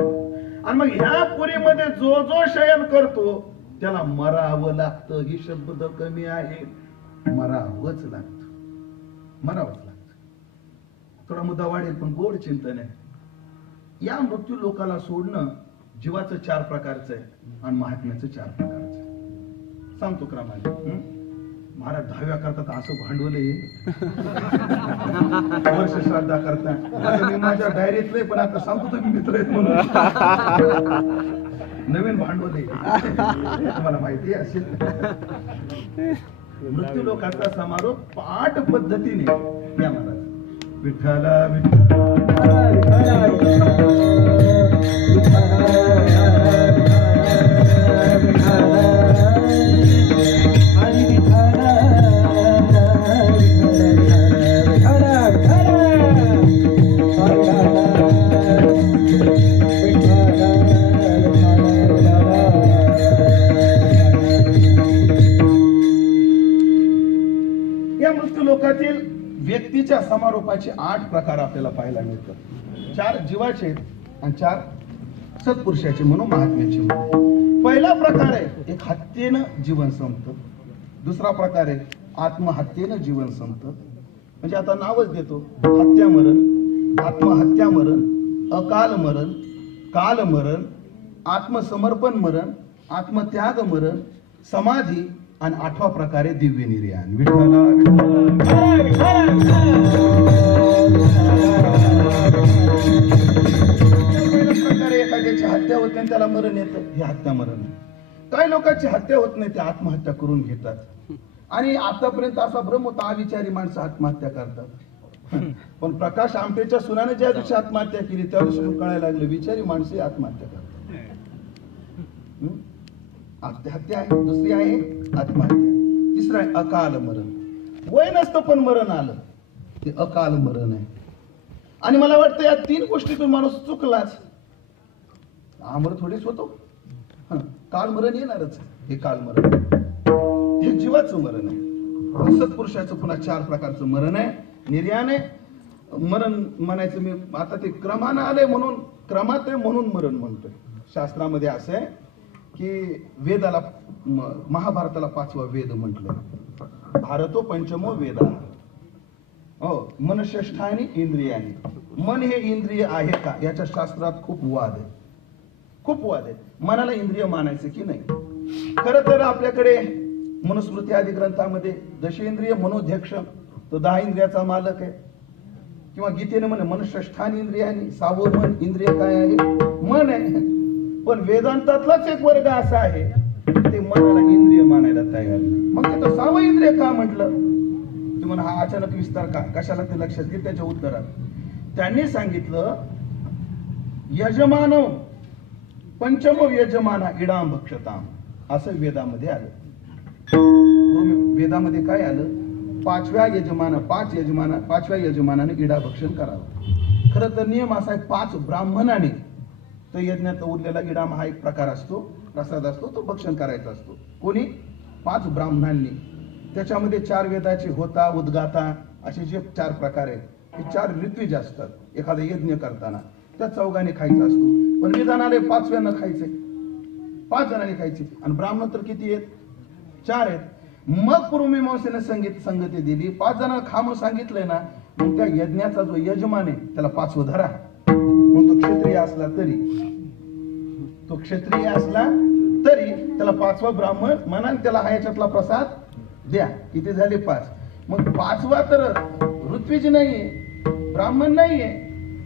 आणि मग ह्या पुरीमध्ये जो जो शयन करतो त्याला मरावं लागतं. ही शब्द कमी आहे, मरावंच लागतं. मरावंच लागतं. थोडा मुद्दा वाढेल पण गोड चिंतन आहे. या मृत्यू लोकाला सोडणं जीवाचं 4 प्रकारचं आहे आणि महात्म्याचं 4 प्रकारचं आहे. सांगतो क्रमाने. महाराज 10व्या करतात असं भांडवल आहे, वर्ष श्राद्धा करता. आता मी माझ्या डायरीतले, पण आता सांगतो तुम्ही मित्र आहेत म्हणून नवीन भांडवल आहे, तुम्हाला माहिती असेल. मृत्यू लोकाचा समारोप पाठ पद्धतीने या महाराज. विठ्ठला विठ्ठला लोकातील व्यक्तीच्या समारोपाचे 8 प्रकार आपल्याला पाहायला मिळतात. 4 जीवाचे आणि 4 सत्पुरुषाचे म्हणून महात्म्याचे. पहिला प्रकार आहे एक हत्येनं जीवन संपतं. दुसरा प्रकार आहे आत्महत्येनं जीवन संपतं. म्हणजे आता नावच देतो, हत्या मरण, आत्महत्या मरण, अकाल मरण, काल मरण, आत्मसमर्पण मरण, आत्मत्याग मरण, समाधी आणि 8वा प्रकारे दिव्य निर्याण. विठ्ठला प्रकारे एखाद्याची हत्या होते आणि त्याला मरण येतं, हे हत्या मरण. काही लोकांची हत्या होत नाही, ते आत्महत्या करून घेतात. आणि आतापर्यंत असा भ्रम होता अविचारी माणसं आत्महत्या करतात. पण प्रकाश आमटेच्या सुनाने ज्या दिवशी आत्महत्या केली त्या दिवशी कळायला लागलं विचारी माणसे आत्महत्या करतात. हत्या आहे, दुसरी आहे आत्महत्या, तिसरं आहे अकाल मरण. वय नसतं पण मरण आलं, ते अकाल मरण आहे. आणि मला वाटतं या 3 गोष्टीतून माणूस चुकलाच. आमर थोडीच होतो, काल मरण येणारच. हे काल मरण, हे जीवाचं मरण आहे. सत्पुरुषाचं पुन्हा 4 प्रकारचं मरण आहे. निर्याण आहे मरण म्हणायचं. मी आता ते क्रमानं आलंय म्हणून क्रमात आहे म्हणून मरण म्हणतोय. शास्त्रामध्ये असं आहे की वेदाला महाभारताला 5वा वेद म्हटलं. भारतो पंचमो वेदा. हो, मनश्रेष्ठानी इंद्रियानी. मन हे इंद्रिय आहे का याच्या शास्त्रात खूप वाद आहे, खूप वाद आहे. मनाला इंद्रिय मानायचं की नाही. खरं तर आपल्याकडे मनुस्मृती आदी ग्रंथामध्ये दशेंद्रिय मनोध्यक्ष तो 10 इंद्रियाचा मालक आहे. किंवा गीतेने म्हणे मनश्रेष्ठानी इंद्रियानी. 6वं मन इंद्रिय काय आहे? मन आहे. पण वेदांतातलाच एक वर्ग असा आहे ते मनाला इंद्रिय मानायला तयार नाही. मग ते 6वं इंद्रिय का म्हटलं? ते म्हणा हा अचानक विस्तार का कशाला ते लक्षात घे. त्याच्या उत्तरात त्यांनी सांगितलं यजमान पंचम यजमाना इडाम भक्षताम असं वेदामध्ये आलं. वेदामध्ये काय आलं? 5व्या यजमानाने इडा भक्षण करावं. खरं तर नियम असा आहे 5 ब्राह्मणाने तर यज्ञात उरलेला इडा हा एक प्रकार असतो, प्रसाद असतो, तो भक्षण करायचा असतो. कोणी? 5 ब्राह्मणांनी. त्याच्यामध्ये 4 वेदाचे होता उद्गाता असे जे 4 प्रकार आहेत हे 4 ऋत्विज असतात. एखादा यज्ञ करताना त्या 4घाने खायचा असतो. पण विधानाले 5व्यानं खायचे, 5 जणांनी खायचे. आणि ब्राह्मण तर किती आहेत? 4 आहेत. मग पूर्वमीमांसेने संगती दिली. 5 जणांना खा म्हणून सांगितलंय ना, मग त्या यज्ञाचा जो यजमान आहे त्याला 5वं धरा. मग तो क्षत्रिय असला तरी त्याला 5वा ब्राह्मण म्हणा, त्याला हा याच्यातला प्रसाद द्या. किती झाले? 5. मग 5वा तर ऋत्विज नाहीये, ब्राह्मण नाहीये,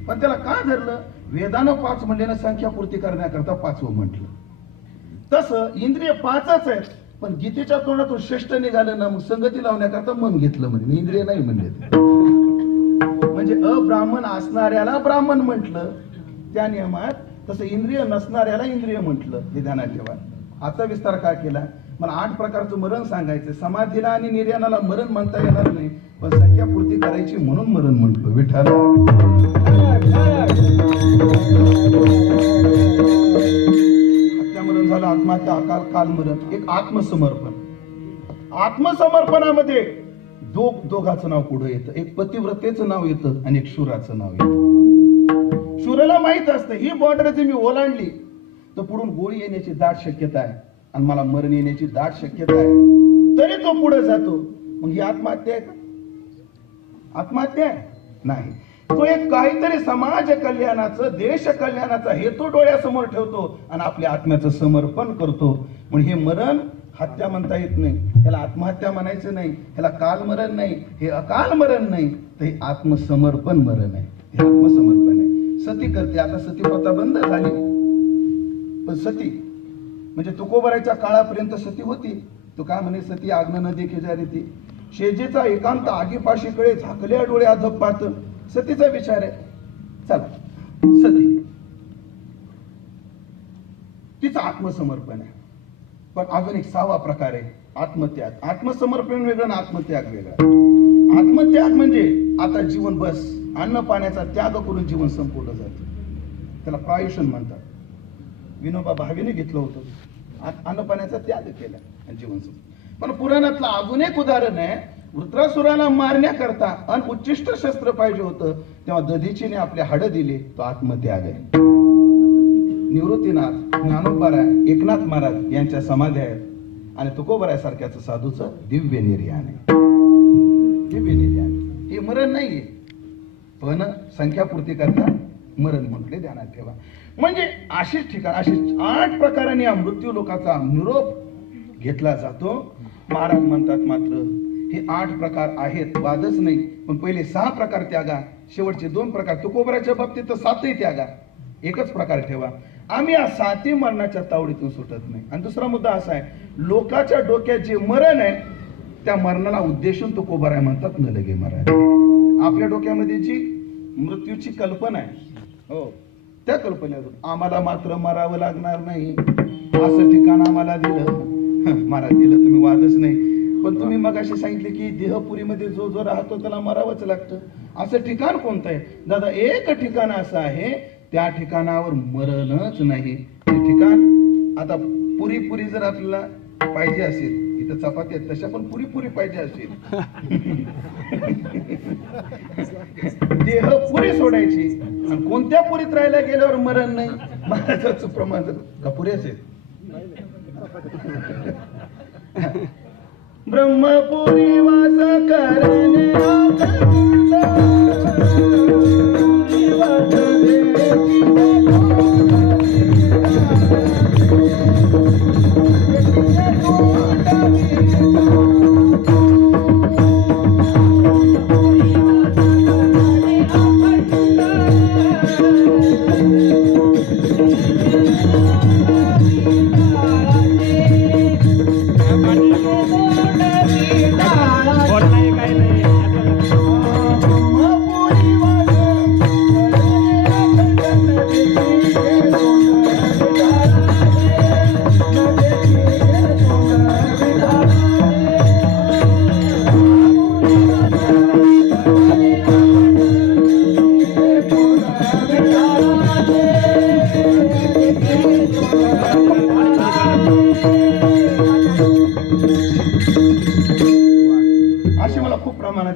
पण त्याला का धरलं? वेदानं 5 म्हणल्यानं संख्या पूर्ती करण्याकरता 5वं म्हटलं. तसं इंद्रिय 5च आहेत, पण गीतेच्या तोंडातून श्रेष्ठ निघालं ना, मग संगती लावण्याकरता मन घेतलं म्हणे, इंद्रिय नाही म्हणले. म्हणजे अब्राह्मण असणाऱ्याला ब्राह्मण म्हटलं त्या नियमात, तसं इंद्रिय नसणाऱ्याला इंद्रिय म्हटलं. हे ध्यानात ठेवा. आता विस्तार का केला? मला 8 प्रकारचं मरण सांगायचं. समाधीला आणि निर्याणाला मरण म्हणता येणार नाही, पण संख्या पूर्ती करायची म्हणून मरण म्हटलं. विठ्ठल हत्या मरण झालं, आत्महत्या, अकाल, काल मरण. एक आत्मसमर्पण. आत्मसमर्पणामध्ये दोघाचं नाव पुढे येतं. एक पतिव्रतेचं नाव येतं आणि एक शूराचं नाव येतं. शूराला माहित असतं ही बॉर्डर जर मी ओलांडली तर पुढून गोळी येण्याची दाट शक्यता आहे आणि मला मरण येण्याची दाट शक्यता आहे, तरी तो पुढे जातो. मग ही आत्महत्या आहे का? आत्महत्या आहे? नाही. तो एक काहीतरी समाज कल्याणाचं, देश कल्याणाचा हेतू डोळ्यासमोर ठेवतो आणि आपल्या आत्म्याचं समर्पण करतो. म्हणून हे मरण हत्या म्हणता येत नाही, ह्याला आत्महत्या म्हणायचं नाही, ह्याला काल मरण नाही, हे अकाल मरण नाही, तर हे आत्मसमर्पण मरण आहे. हे आत्मसमर्पण आहे. सती करते. आता सती प्रथा बंद झाली, पण सती म्हणजे तुकोबराच्या काळापर्यंत सती होती. तो काय म्हणे, सती आग्न न देखे जा रीती, शेजेचा एकांत आगीपाशीकडे झाकल्या डोळे अधप पाहत. सतीचा विचार आहे. चला, सती तिचं आत्मसमर्पण आहे. पण अजून एक 6वा प्रकार आहे, आत्मत्याग. आत्मसमर्पण वेगळं आणि आत्मत्याग वेगळा. आत्मत्याग म्हणजे आता जीवन बस, अन्न पाण्याचा त्याग करून जीवन संपवलं जातं. त्याला प्रायुषण म्हणतात. विनोबा भावेने घेतलं होतं, अन्न पाण्याचा त्याग केला आणि जीवन संपवलं. पण पुराणातलं अजून एक उदाहरण आहे. वृत्रासुराला मारण्याकरता आणि उच्चिष्ट शस्त्र पाहिजे होतं, तेव्हा दधीचीने आपले हाडं दिले. तो आत्मत्याग आहे. निवृत्तीनाथ, ज्ञानोबाराय, एकनाथ महाराज यांच्या समाध्या आहेत. आणि तुकोबराय सारख्याचं साधूचं दिव्य निर्याण आहे. दिव्य निर्याण हे मरण नाहीये, पण संख्यापूर्ती करता मरण म्हटले ध्यानात ठेवा. म्हणजे अशीच ठिकाण, अशीच 8 प्रकाराने या मृत्यू लोकाचा निरोप घेतला जातो. महाराज म्हणतात मात्र हे 8 प्रकार आहेत, वादच नाही. पण पहिले 6 प्रकार त्यागा, शेवटचे 2 प्रकार. तुकोबराच्या बाबतीत तर 7ही त्यागा, एकच प्रकार ठेवा. आम्ही या 7ही मरणाच्या तावडीतून सुटत नाही. आणि दुसरा मुद्दा असा आहे, लोकांच्या डोक्यात जे मरण आहे त्या मरणाला उद्देशून तुकोबराय म्हणतात न लगे मराय. आपल्या डोक्यामध्ये जी मृत्यूची कल्पना आहे, हो, त्या कल्पनेतून आम्हाला मात्र मरावं लागणार नाही, असं ठिकाण आम्हाला दिलं. महाराज दिलं, तुम्ही वादच नाही. पण तुम्ही मग अशी सांगितले की देहपुरीमध्ये जो जो राहतो त्याला मरावंच लागतं. असं ठिकाण कोणतं आहे? दादा, एक ठिकाण असं आहे, त्या ठिकाणावर मरणच नाही. ते ठिकाण आता पुरी जर आपल्याला पाहिजे असेल, इथं चपात्या आहेत तशा, पण पुरी पाहिजे असेल, देह पुरी सोडायची आणि कोणत्या पुरीत राहायला गेल्यावर मरण नाही. महाराजाचं प्रमाण का पुरेच आहे. ब्रह्मपुरी वास करणे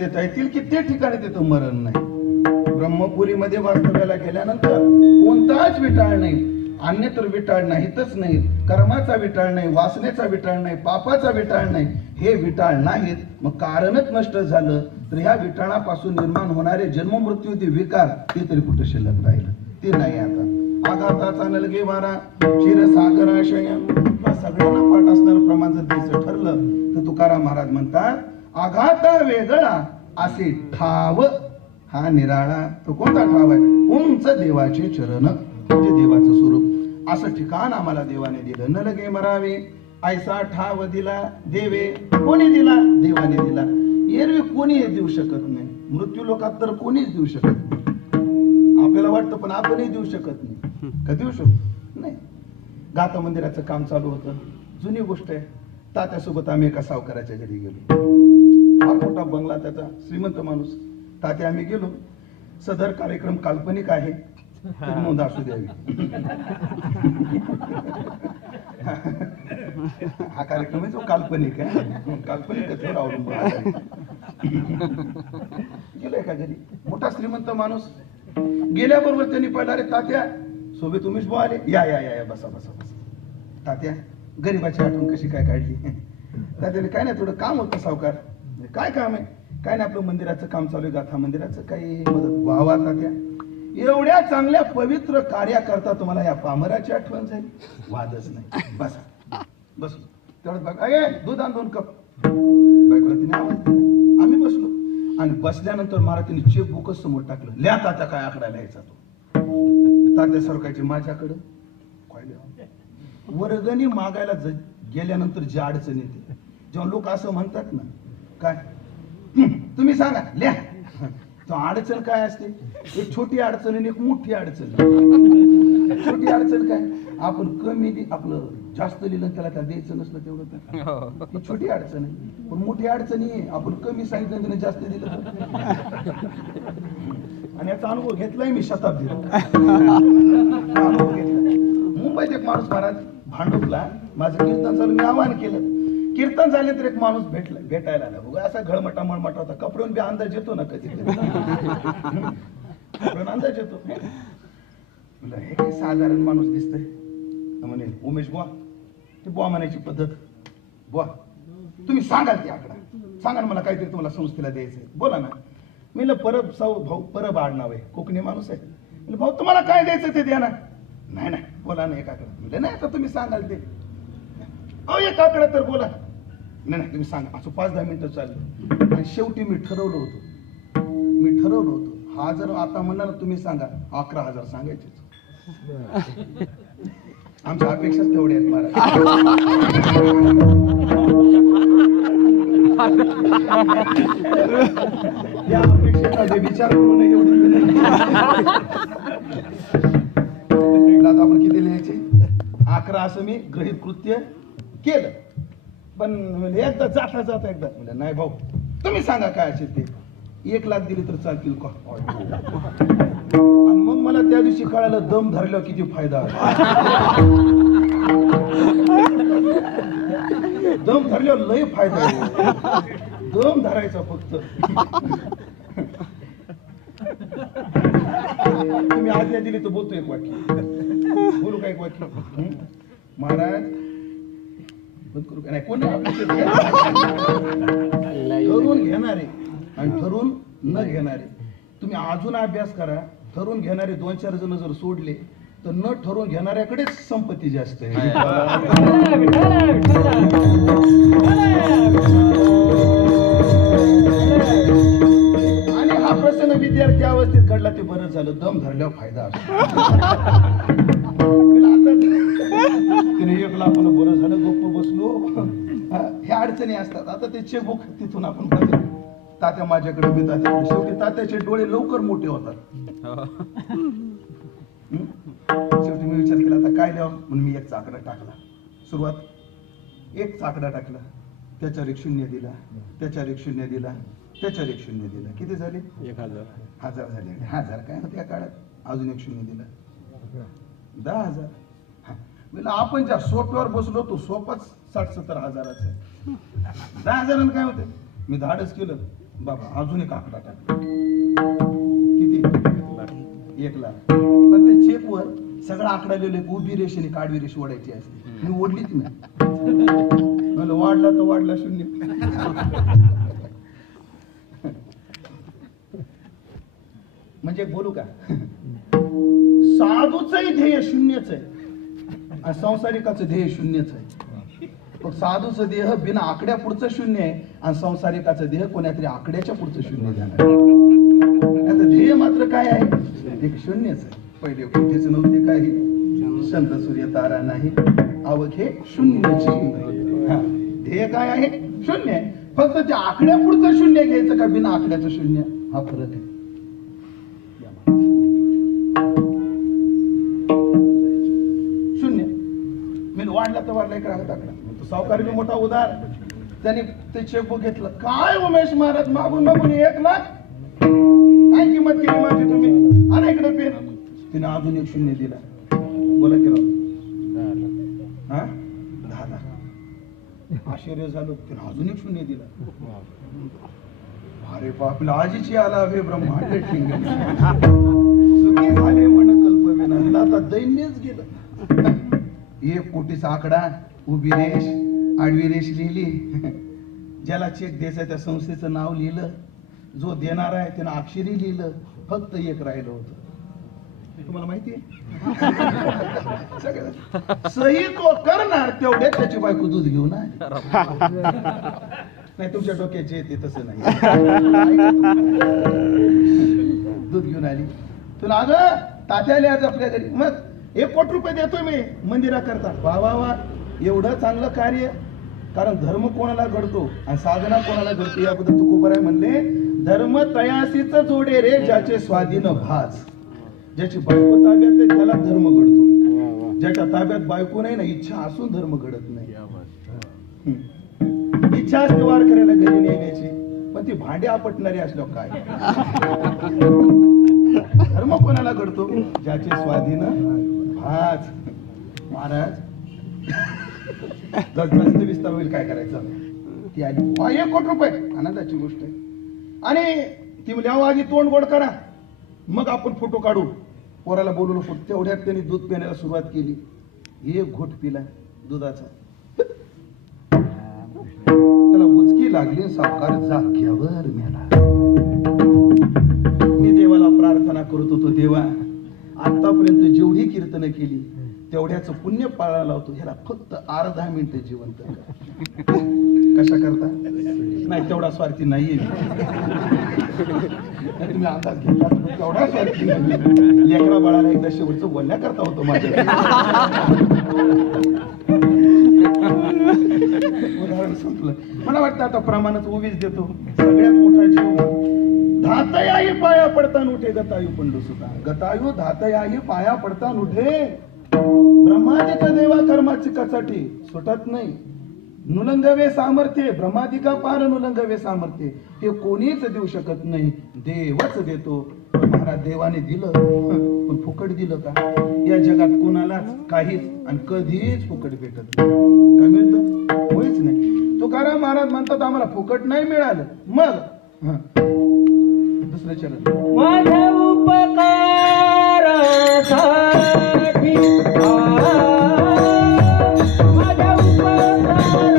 देता येतील की ते ठिकाणी तिथं मरण नाही. ब्रह्मपुरीमध्ये वास्तव्याला गेल्यानंतर कोणताच विटाळ नाही, अन्यत्र विटाळ नाहीतच नाही, कर्माचा विटाळ नाही, वासनेचा विटाळ नाही, पापाचा विटाळ नाही. हे विटाळ नाहीत, मग कारणच नष्ट झालं तर ह्या विटाळापासून निर्माण होणारे जन्ममृत्यूचे विकार ते तरी कुठे शिल्लक राहिलं? ते नाही. आता आघाताचा नलगे वारा क्षीरसागराशय सगळ्यांना पाठ असणारं प्रमाण जर द्यायचं ठरलं तर तुकाराम महाराज म्हणतात, आघात वेगळा असे ठाव हा निराळा. तो कोणता ठाव आहे? उंच देवाचे चरण, म्हणजे देवाचं स्वरूप. असं ठिकाण आम्हाला देवाने दिलं. न लगे मरावे ऐसा ठाव दिला देवे. कोणी दिला? देवाने दिला. एरवी कोणी देऊ शकत नाही. मृत्यू लोकात तर कोणीच देऊ शकत नाही. आपल्याला वाटतं पण आपणही देऊ शकत नाही. का देऊ शकतो? नाही. गाथा मंदिराचं काम चालू होतं, जुनी गोष्ट आहे. तात्यासोबत आम्ही एका सावकाराच्या घरी गेलो. फार मोठा बंगला, त्याचा श्रीमंत माणूस. तात्या आम्ही गेलो. सदर कार्यक्रम काल्पनिक आहे, नोंद असू द्यावी. हा कार्यक्रम आहे जो काल्पनिक आहे, काल्पनिक कथेवर अवलंबून. गेलो एका घरी, मोठा श्रीमंत माणूस. गेल्याबरोबर त्यांनी पहिला, अरे तात्या सोबे तुम्हीच बोलाले, या या या बसा बसा बसा. तात्या गरीबाची आठवण कशी काय काढली? तात्याने काय नाही, थोडं काम होतं सावकार. काय काम आहे? काय नाही, आपलं मंदिराचं काम चालू आहे, गाथा मंदिराचं. काही मदत? व्हावा तात्या, एवढ्या चांगल्या पवित्र कार्याकरता तुम्हाला या पामराची आठवण झाली? वादच नाही. बसा बस. तेवढं बघा, दूध आण 2 कप. बायकोला तिने आवाज दिला. आम्ही बसलो आणि बसल्यानंतर मला तिने चेकबुकच समोर टाकलं. लिहा तात्या काय आकडा लिहायचा तो. तात्या सरकायचे माझ्याकडं. वर्गणी मागायला गेल्यानंतर जी अडचण येते जेव्हा लोक असं म्हणतात ना, काय तुम्ही सांगा लिहा, तो अडचण काय असते? एक छोटी अडचण आणि एक मोठी अडचण. छोटी अडचण काय? आपण कमी आपलं जास्त लिहिलं त्याला त्या द्यायचं नसलं तेवढं तर ही छोटी अडचण आहे. पण मोठी अडचण ही आपण कमी सांगितलं त्याने जास्त दिलं तर. आणि याचा अनुभव घेतलाय मी शताब्दीत. अनुभव घेतला. मुंबईत एक माणूस महाराज भांडुपला माझं कीर्तन चालू, मी आवाहन केलं. कीर्तन झाले तर एक माणूस भेटायला आला. बघा असा घळमटा मळमटा होता. कपड्यावर बी अंदाज येतो ना कधी कधी. कपड्यावर अंदाज येतो. म्हणलं हे काही साधारण माणूस दिसतंय. म्हणे उमेश बुवा, ते बुवा म्हणायची पद्धत. बुवा तुम्ही सांगाल ते आकडा सांगा ना, मला काहीतरी तुम्हाला संस्थेला द्यायचंय, बोला ना. मी परब भाऊ परब आडनाव आहे, कोकणी माणूस आहे. म्हणजे भाऊ तुम्हाला काय द्यायचं ते द्या ना. नाही नाही बोला ना एक आकडा. म्हणजे नाही आता तुम्ही सांगाल ते. अहो एक आकडा तर बोला. नाही नाही तुम्ही सांगा. असं 5-10 मिनिटं चालली आणि शेवटी मी ठरवलं होतं हा जर आता म्हणणार तुम्ही सांगा 11,000 सांगायचे. आमच्या अपेक्षाच तेवढ्या आहेत महाराज. या अपेक्षेचा विचार करून एवढी आता आपण किती लिहायचे? 11 असं मी गृहीत कृत्य केलं. पण एकदा जाता एकदा म्हणलं नाही भाऊ तुम्ही सांगा काय असेल ते. 1 लाख दिली तर चालतील का? आणि मग मला त्या दिवशी कळालं दम धरल्यावर किती फायदा. दम धरल्यावर लय फायदा आहे. दम धरायचा फक्त. तुम्ही आज्ञा दिली तर बोलतो एक वाक्य. बोलू का एक वाक्य? महाराज बंद करू का? नाही कोण ठरवून घेणारे आणि ठरवून न घेणारे. तुम्ही अजून अभ्यास करा. ठरवून घेणारे 2-4 जण जर सोडले तर न ठरवून घेणाऱ्याकडेच संपत्ती जास्त आहे. आणि हा प्रसंग विद्यार्थी अवस्थेत घडला ते बरं झालं. दम धरल्यावर फायदा असतो. तिने 1 लाख बरं झालं गप्प बसलो. ह्या अडचणी असतात. आता ते चेकबुक तिथून आपण तात्या माझ्याकडे मी तात्याकडे. शेवटी तात्याचे डोळे लवकर मोठे होतात. शेवटी मी विचार केला आता काय द्यावं म्हणून मी 1चा आकडा टाकला. सुरुवात 1चा आकडा टाकला. त्याच्यावर 1 0 दिला. त्याच्यावर 1 0 दिला. त्याच्यावर 1 0 दिला. किती झाले? 1,000 झाले. 1000 काय होते या काळात? अजून 1 0 दिला. 10,000. म्हणजे आपण ज्या सोप्यावर बसलो तो सोपाच 60-70 हजाराचा आहे. 10,000 काय होते? मी धाडस केलं बाबा अजून एक आकडा टाकला. किती? 1 लाख. पण त्या चेकवर सगळा आकडा लिहिलं. उभी रेष आणि काढवी रेष ओढायची असते. मी ओढलीच नाही. मला वाढला तर वाढला 0. म्हणजे बोलू का? साधूचंही ध्येय 0च आहे आणि संसारिकाचं ध्येय 0च आहे. पण साधूचं देह बिना आकड्या पुढचं 0 आहे आणि संसारिकाचं देह कोणातरी आकड्याच्या पुढचं 0 झालं. ध्येय मात्र काय आहे? एक 0च आहे. पहिले कुठेच नव्हते काही. चंद्र सूर्य तारा नाही अवघे 0ची. ध्येय काय आहे? 0 आहे. फक्त त्या आकड्या पुढचं 0 घ्यायचं का बिना आकड्याचं 0 हा फरक आहे. 0 मी वाढला तर वाढला एक राहत आकडा. तो सावकारी मोठा उदार. त्याने ते चेकबुक घेतलं. काय उमेश महाराज मागून 1 लाख काय किंमत केली माझी तुम्ही? आणि इकडे पेन. तिने अजून 1 0 दिला. बोला केलं 10 लाख. आश्चर्य झालं. तिने अजून 1 0 दिला. अरे बापला आजीची आला वे ब्रह्मांड ठिंगण. सुखी झाले म्हण कल्पविना. आता दैन्यच गेलं. 1 कोटीचा आकडा उभी रेष आडवी रेष लिहिली. ज्याला चेक द्यायचा त्या संस्थेचं नाव लिहिलं. जो देणार आहे त्यानं अक्षरी लिहिलं. फक्त 1 राहिलं होतं. तुम्हाला माहिती आहे? सही तो करणार तेवढे त्याची बायको दूध घेऊन आली. नाही तुमच्या डोक्यात जे येते तसं नाही. दूध घेऊन आली. तुला अगं तात्याले आज आपल्या घरी मग 1 कोटी रुपये देतोय मी मंदिरा करता. वा वा वा एवढं चांगलं कार्य. कारण धर्म कोणाला घडतो आणि साधना कोणाला घडते याबद्दल तुकोबराय म्हणले, धर्म तयासीच जोडे रे ज्याचे स्वाधीन भास. ज्याची बायको ताब्यात आहे त्याला धर्म घडतो, ज्याच्या ताब्यात बायको नाही ना, इच्छा असून धर्म घडत नाही. इच्छा असते वार करायला घरी नेण्याची, पण ती भांडे आपटणारी असल्यावर काय. धर्म कोणाला घडतो, ज्याचे स्वाधीन भास. महाराज जास्त विस्तार होईल, काय करायचं. ती आली 1 कोटी रुपये, आनंदाची गोष्ट आहे. आणि ती म्हणजे आधी तोंड गोड करा, मग आपण फोटो काढू. पोराला बोलवलं फोटो. तेवढ्यात त्यांनी दूध पिण्याला सुरुवात केली. 1 घोट पिला दुधाचा, त्याला उचकी लागली, सावकार जाग्यावर मेला. मी देवाला प्रार्थना करत होतो, देवा आतापर्यंत जेवढी कीर्तन केली तेवढ्याचं पुण्य पाळायला लावतो, ह्याला फक्त अर्धा मिनिट जिवंत कर. कशा करता नाही, तेवढा स्वार्थी नाहीये मी अंदाज घेतला, तेवढा स्वार्थी नाही. लेकरा बाळाला एकदा शेवटचं बोलण्या करता होतो माझ्या. उदाहरण संपलं. मला वाटतं आता प्रमाणात उभीच देतो. सगळ्यात मोठा जीव धातयाही पाया पडता उठे गतायू पंडू सुद्धा. गतायू धातयाही पाया पडता उठे. ब्रह्मादिक देवा कर्माची कचाटी सुटत नाही. नुलंगवे सामर्थ्य ब्रह्मादिका पार नुलंगवे सामर्थ्य ते कोणीच देऊ शकत नाही, देवच देतो. महाराज देवाने दिलं, पण फुकट दिलं का. या जगात कोणालाच काहीच आणि कधीच फुकट भेटत नाही. काय मिळतं, होईच नाही. तुकाराम महाराज म्हणतात आम्हाला फुकट नाही मिळालं. मग दुसरं चरण, माझ्या उपकारासाठी माझ्या उपकारासाठी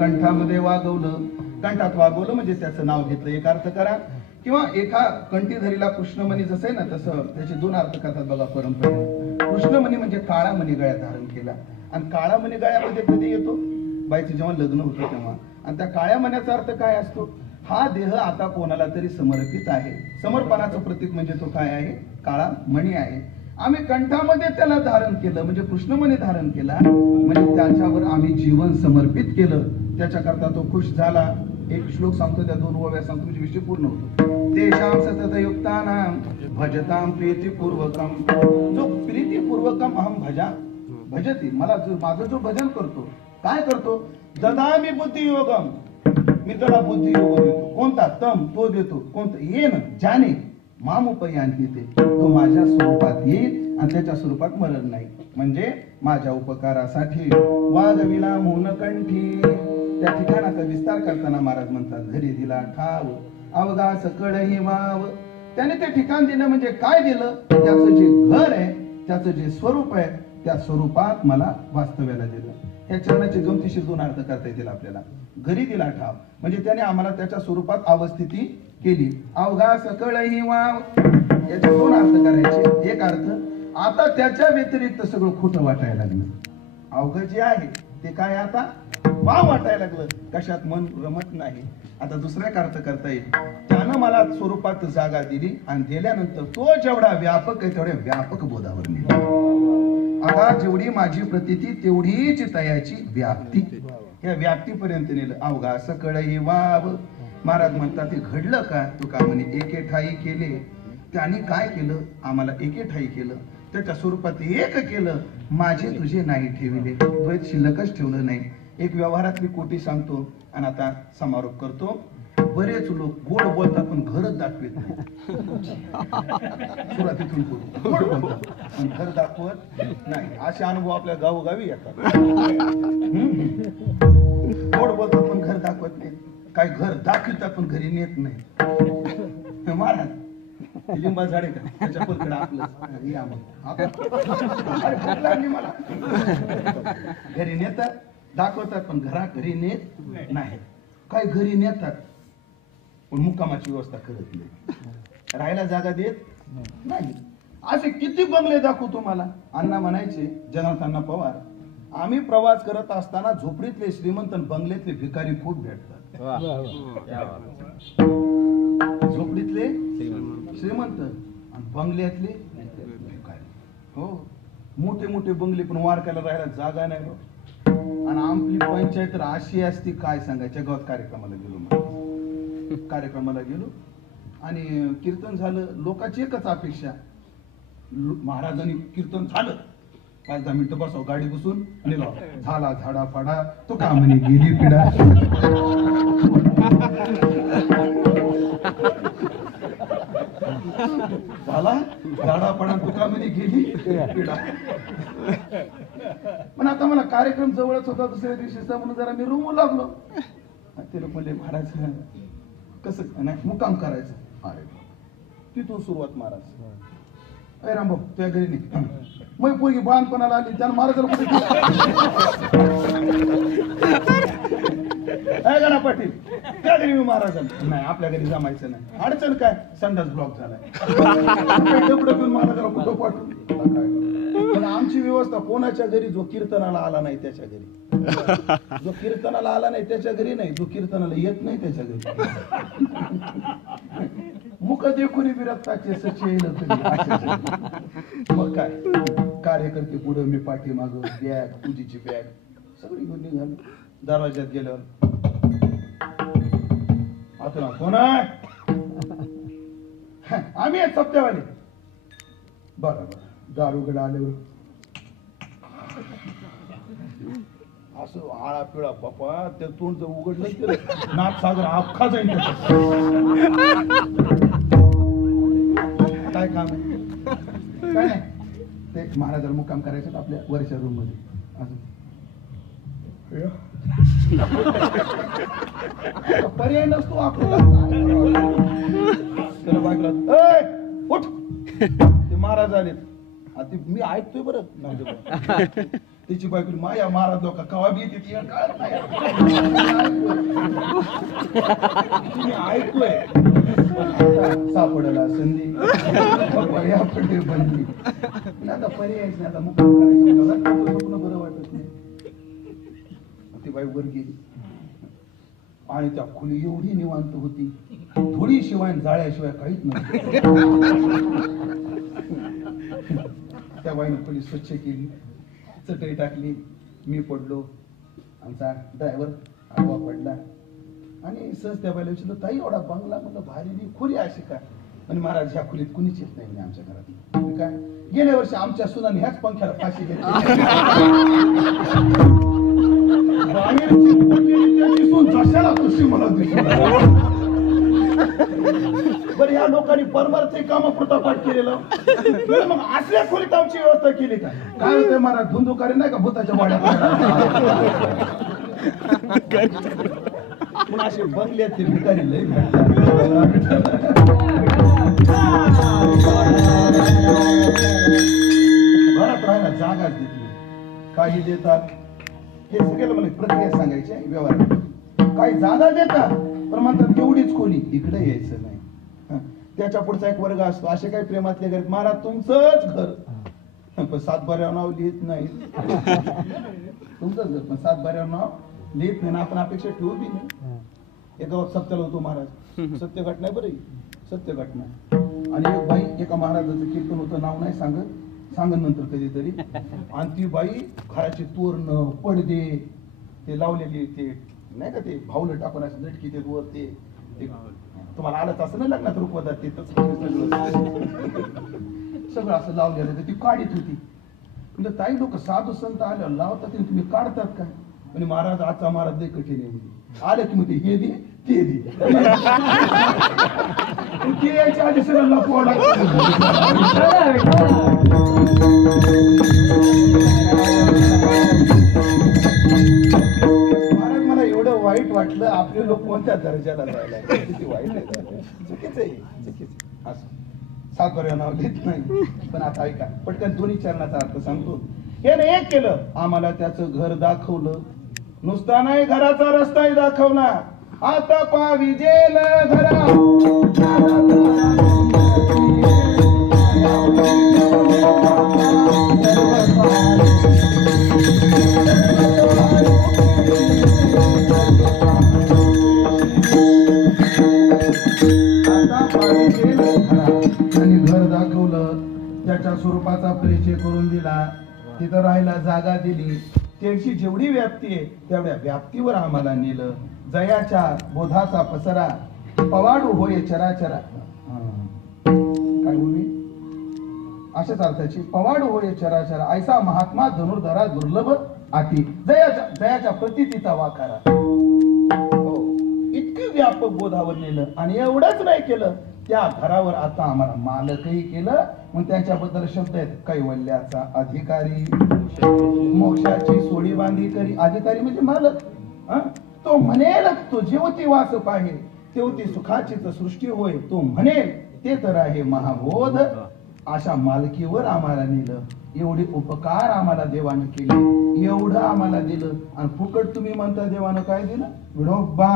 कंठामध्ये वागवलं. कंठात वागवलं म्हणजे त्याचं नाव घेतलं, एक अर्थ करा. किंवा एका कंठीधरीला कृष्णमणी जसं आहे ना, तसं त्याचे 2 अर्थ करतात बघा परंपरेने. कृष्णमणी म्हणजे काळा मणी गळ्यात धारण केला. आणि काळा मणी गळ्यामध्ये कधी येतो, बाईचं जेव्हा लग्न होतं तेव्हा. आणि त्या काळ्या मण्याचा अर्थ काय असतो, हा देह आता कोणाला तरी समर्पित आहे. समर्पणाचं प्रतीक म्हणजे तो काय आहे, काळा मणी आहे. आम्ही कंठामध्ये त्याला धारण केलं म्हणजे कृष्णमणी धारण केला, म्हणजे त्याच्यावर आम्ही जीवन समर्पित केलं. त्याच्याकरता तो खुश झाला. एक श्लोक सांगतो, त्या 2 ओव्या सांगतो, म्हणजे विषय पूर्ण होतो. तेषां सतत युक्तानां भजतां प्रीतिपूर्वकम. जो प्रीतिपूर्वकम अहम भजती, मला जो माझं जो भजन करतो, काय करतो, ददामी बुद्धी योगम, मी त्याला बुद्धी योग देतो. कोणता, तम तो देतो. कोणता, येन जाणे मामुपयांती ते, तो माझ्या स्वरूपात येईल आणि त्याच्या स्वरूपात मरण नाही. म्हणजे माझ्या उपकारासाठी वागविला मूनकंठी. त्या ठिकाणाचा विस्तार करताना महाराज म्हणतात, घरी दिला ठाव अवघा सकळही वाव. त्याने ते ठिकाण दिलं म्हणजे काय दिलं, त्याचं जे घर आहे, त्याचं जे स्वरूप आहे, त्या स्वरूपात मला वास्तव्याला दिलं. या चरणाची गमतीशीर 2 अर्थ करता येतील आपल्याला. घरी दिला ठाव म्हणजे त्याने आम्हाला त्याच्या स्वरूपात अवस्थिती केली. अवघा सकळही वाव, याचे 2 अर्थ करायचे. एक अर्थ, आता त्याच्या व्यतिरिक्त सगळं खोटं वाटायला लागलं. अवघ जे आहे ते काय आता वाव वाटायला लागलं. कशात मन रमत नाही. आता दुसऱ्या अर्थ करता येईल. त्यानं मला स्वरूपात जागा दिली आणि दिल्यानंतर तो जेवढा व्यापक आहे तेवढ्या व्यापक बोधावर नेला. आता जेवढी माझी प्रतीती तेवढीच तयाची व्याप्ती. या व्याप्तीपर्यंत नेलं. अवघा सकळ ही वाव. महाराज म्हणतात ते घडलं का? तुका म्हणे एके ठाई केले. त्यांनी काय केलं? आम्हाला एके ठाई केलं. त्याच्या स्वरूपात एक केलं. माझे तुझे नाही ठेविले. द्वैत शिल्लकच ठेवलं नाही. एक व्यवहारातली कोटी सांगतो आणि आता समारोप करतो. बरेच लोक गोड बोलतात पण घरच दाखवत नाही. सुरुवातीतून गोड बोलतात पण घर दाखवत नाही. असे अनुभव आपल्या गावोगावी येतात. गोड बोलतात पण घर दाखवत नाही. काय घर दाखवतात पण घरी नेत नाही. महाराज लिंबा झाडे का त्याच्या पलीकडे आपलं या मग मला घरी नेतात दाखवतात पण घरी नेत नाही. काय घरी नेतात पण मुक्कामाची व्यवस्था करत नाही. राहायला जागा देत नाही. असे किती बंगले दाखवू तुम्हाला? अण्णा म्हणायचे जनार्दन पवार, आम्ही प्रवास करत असताना झोपडीतले श्रीमंत आणि बंगल्यातले भिकारी खूप भेटतात. झोपडीतले श्रीमंत आणि बंगल्यातले भिकारी. हो, मोठे मोठे बंगले पण वारकायला राहायला जागा नाही बघ. आणि आपली पंचायत तर अशी असती काय सांगायच्या. गावात कार्यक्रमाला गेलो आणि कीर्तन झालं. लोकांची एकच अपेक्षा, महाराजांनी कीर्तन झालं 5-10 मिनिटं बसाव गाडी बसून निघाव. झाला झाडा फाडा तो का म्हणे गेली पिढा. झाला झाडा फाडा तो का म्हणे गेली पिढा. पण आता मला कार्यक्रम जवळच होता दुसऱ्या दिवशीचा म्हणून जरा मी रूम लागलो. ते लोक म्हणले महाराज कसं नाही मुक्काम करायचं. अरे तिथून सुरुवात. महाराज अरे रामभाऊ तुझ्या घरी नाही. मग पोरगी बांधपणाला आली त्यानं महाराजाला गणा पाटील त्या घरी मी महाराजांना नाही आपल्या घरी जमायचं नाही. अडचण काय? संडास ब्लॉक झालाय. डबडं घेऊन महाराजाला कुठं पाठवून. पण आमची व्यवस्था कोणाच्या घरी जो कीर्तनाला आला नाही त्याच्या घरी. जो कीर्तनाला आला नाही त्याच्या घरी नाही. जो कीर्तनाला येत नाही त्याच्या घरी. मुख देखून विरक्ताचे सचेल. मग काय कार्यकर्ते पुढं मी पाठी माग बॅग पूजेची बॅग सगळी घेऊन निघालो. दरवाज्यात गेल्यावर आता कोण आहे? आम्ही आहेत सप्त्यावाले. बरं दारुगड आल्यावर असं आळा पिळा बापा त्या तोंड जर उघडलं नाथ सागर अख्खा जाईल. काय काम आहे? काय नाही ते महाराजाला मुक्काम करायचं आपल्या वरच्या रूम मध्ये. अजून पर्याय नसतो आपल्याला. त्याला बायकला उठ ते महाराज आले. मी ऐकतोय बरं त्याची बायको माया महाराज लोक कवा बी येते ऐकतोय. सापडला संधी पर्याय पडली बंदी. आता पर्याय नाही. आता मुक्काम करायचं बरं वाटत नाही. ती बाई वर गेली आणि त्या खोली एवढी निवांत होती. थोडी शिवाय जाळ्याशिवाय काहीच नव्हतं. त्या बाईने खोली स्वच्छ केली. चटई टाकली. मी पडलो. आमचा ड्रायव्हर आडवा पडला आणि सहज त्या बाईला विचारलं ताई एवढा बंगला म्हणलं भारी खोली अशी का? आणि महाराज ह्या खोलीत कुणीच येत नाही आमच्या घरात. काय गेल्या वर्षी आमच्या सुनाने ह्याच पंख्याला फाशी घेतली. बरं या लोकांनी परमार्थी कामापुरता पाठ केलेलं. मग असल्या खोलीत आमची व्यवस्था केली का? काय होतंय महाराज धुंदुकारी नाही का भूताच्या वाड्या. पण असे बंगल्याचे भिकारी लय घरात राहायला जागाच देत नाही. काही देतात हे सगळ्याला मला प्रक्रिया सांगायची आहे व्यवहार. काही जागा देतात पण म्हणतात तेवढीच खोली इकडे यायचं नाही. त्याच्या पुढचा एक वर्ग असतो असे काही प्रेमातले घरात महाराज तुमचंच घर पण 7 बाऱ्यावर नाव लिहित नाही. तुमचंच घर पण 7 बाऱ्यावर नाव लिहित नाही. आपण अपेक्षा ठेवू बी नाही. एका गावात सप्त्याला होतो महाराज. सत्य घटना आहे बरं ही. सत्य घटना. आणि एक बाई, एका महाराजाचं कीर्तन होतं, नाव नाही सांगन नंतर कधीतरी. आणि ती बाई घराचे तोरण पडदे ते लावलेली, ते नाही का ते भावलं टाकून असं लटकी ते वर ते तुम्हाला आलंच असं नाही लग्नात रुपवतात ते सगळं असं लावलेलं तर ती काढीत होती. म्हणजे ताई लोक साधू संत आल्यावर लावतात आणि तुम्ही काढतात काय? म्हणजे महाराज आजचा महाराज लय कठीण आहे म्हणजे आले की मध्ये हे दे ते दे ते यायच्या आधी सगळं लपवावं महाराज मला एवढं वाईट वाटलं. आपले लोक कोणत्या दर्जाला जायला किती वाईट आहे. चुकीचं आहे, चुकीचं असं सातबाऱ्या नाव घेत नाही. पण आता ऐका पटकन दोन्ही चरणाचा अर्थ सांगतो. याने एक केलं, आम्हाला त्याचं घर दाखवलं. नुसता नाही, घराचा रस्ताही दाखवला. आता पावी जेल घरा त्यांनी घर दाखवलं, त्याच्या स्वरूपाचा परिचय करून दिला, तिथं राहायला जागा दिली. त्यांची जेवढी व्याप्ती आहे तेवढ्या व्याप्तीवर आम्हाला नेलं. जयाच्या बोधाचा पसरा पवाडू होय चराचरा. काय बोलली अशाच अर्थाची पवाडू होय चराचरा ऐसा महात्मा धनुर्धरा दुर्लभ आती जयाच्या प्रतितीचा वाखारा. इतकी व्यापक बोधावर नेलं. आणि एवढंच नाही केलं, त्या घरावर आता आम्हाला मालकही केलं. मग त्यांच्याबद्दल शब्द आहेत, कैवल्याचा अधिकारी, मोक्षाची सोडी बांधी करी. अधिकारी म्हणजे मालक. तो म्हणेल तो जेवती वास पाहे, तेवती सुखाचीच सृष्टी होय. तो म्हणेल ते तर आहे महाबोध. अशा मालकीवर आम्हाला नेलं. एवढे उपकार आम्हाला देवानं केले, एवढं आम्हाला दिलं. आणि फुकट तुम्ही म्हणता देवानं काय दिलं? विडोबा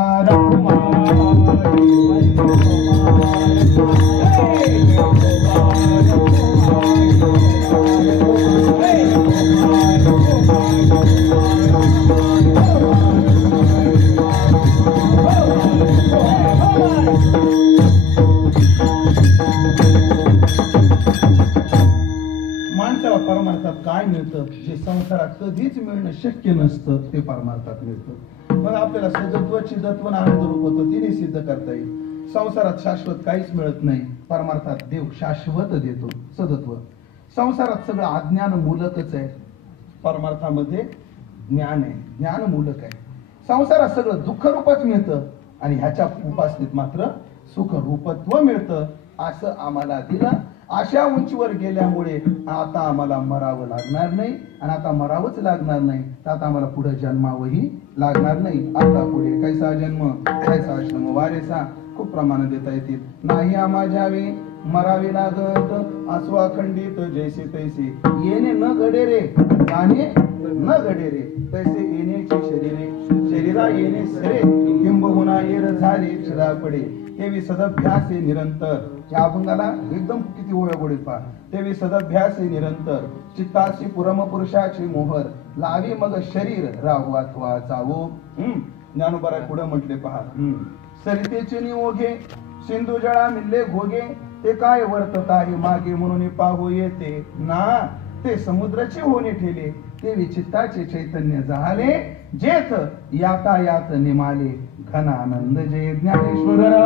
माणसाला परमार्थात काय मिळतं जे संसारात कधीच मिळणं शक्य नसतं ते परमार्थात मिळतं. मग आपल्याला सदत्व चिदत्व आनंद रूप होतं, तिने सिद्ध करता येईल. संसारात शाश्वत काहीच मिळत नाही, परमार्थात देव शाश्वत देतो. सदत्व संसारात सगळं अज्ञान मूलकच आहे, परमार्थामध्ये ज्ञान आहे, ज्ञान मूलक आहे. संसारात सगळं दुःख रूपच मिळतं आणि ह्याच्या उपासनेत मात्र सुख रूपत्व मिळतं. असं आम्हाला दिलं. अशा उंचीवर गेल्यामुळे आता आम्हाला मरावं लागणार नाही. आणि आता मरावंच लागणार नाही तर आता आम्हाला पुढे जन्मावही लागणार नाही. आता पुढे कैसा जन्म कैसा आश्रम वारेसा खूप प्रमाण देता येतील. नाही आम्हा जावे मरावे लागत आसवा खंडित जैसे तैसे येणे न घडे रे जाणे न घडे रे तैसे येण्याचे शरीरे शरीरा येणे सरे किंबहुना येर झाले क्षरा पडे. तेवी सदभ्यास निरंतर. या अभंगाला एकदम किती ओळख गोडीत पहा. तेवी सदभ्यास निरंतर चित्ताशी पुरम पुरुषाची मोहर लावी मग शरीर राहू अथवा जावो. ज्ञानोबा पुढे म्हटले पहा. सरितेचे निओघे सिंधू जळा मिल्ले घोगे ते काय वर्तत आहे मागे म्हणून पाहू येते ना. ते समुद्राचे होणे ठेले ते विचित्ताचे चैतन्य झाले जेथ यातायात निमाले घन आनंद जय ज्ञानेश्वर.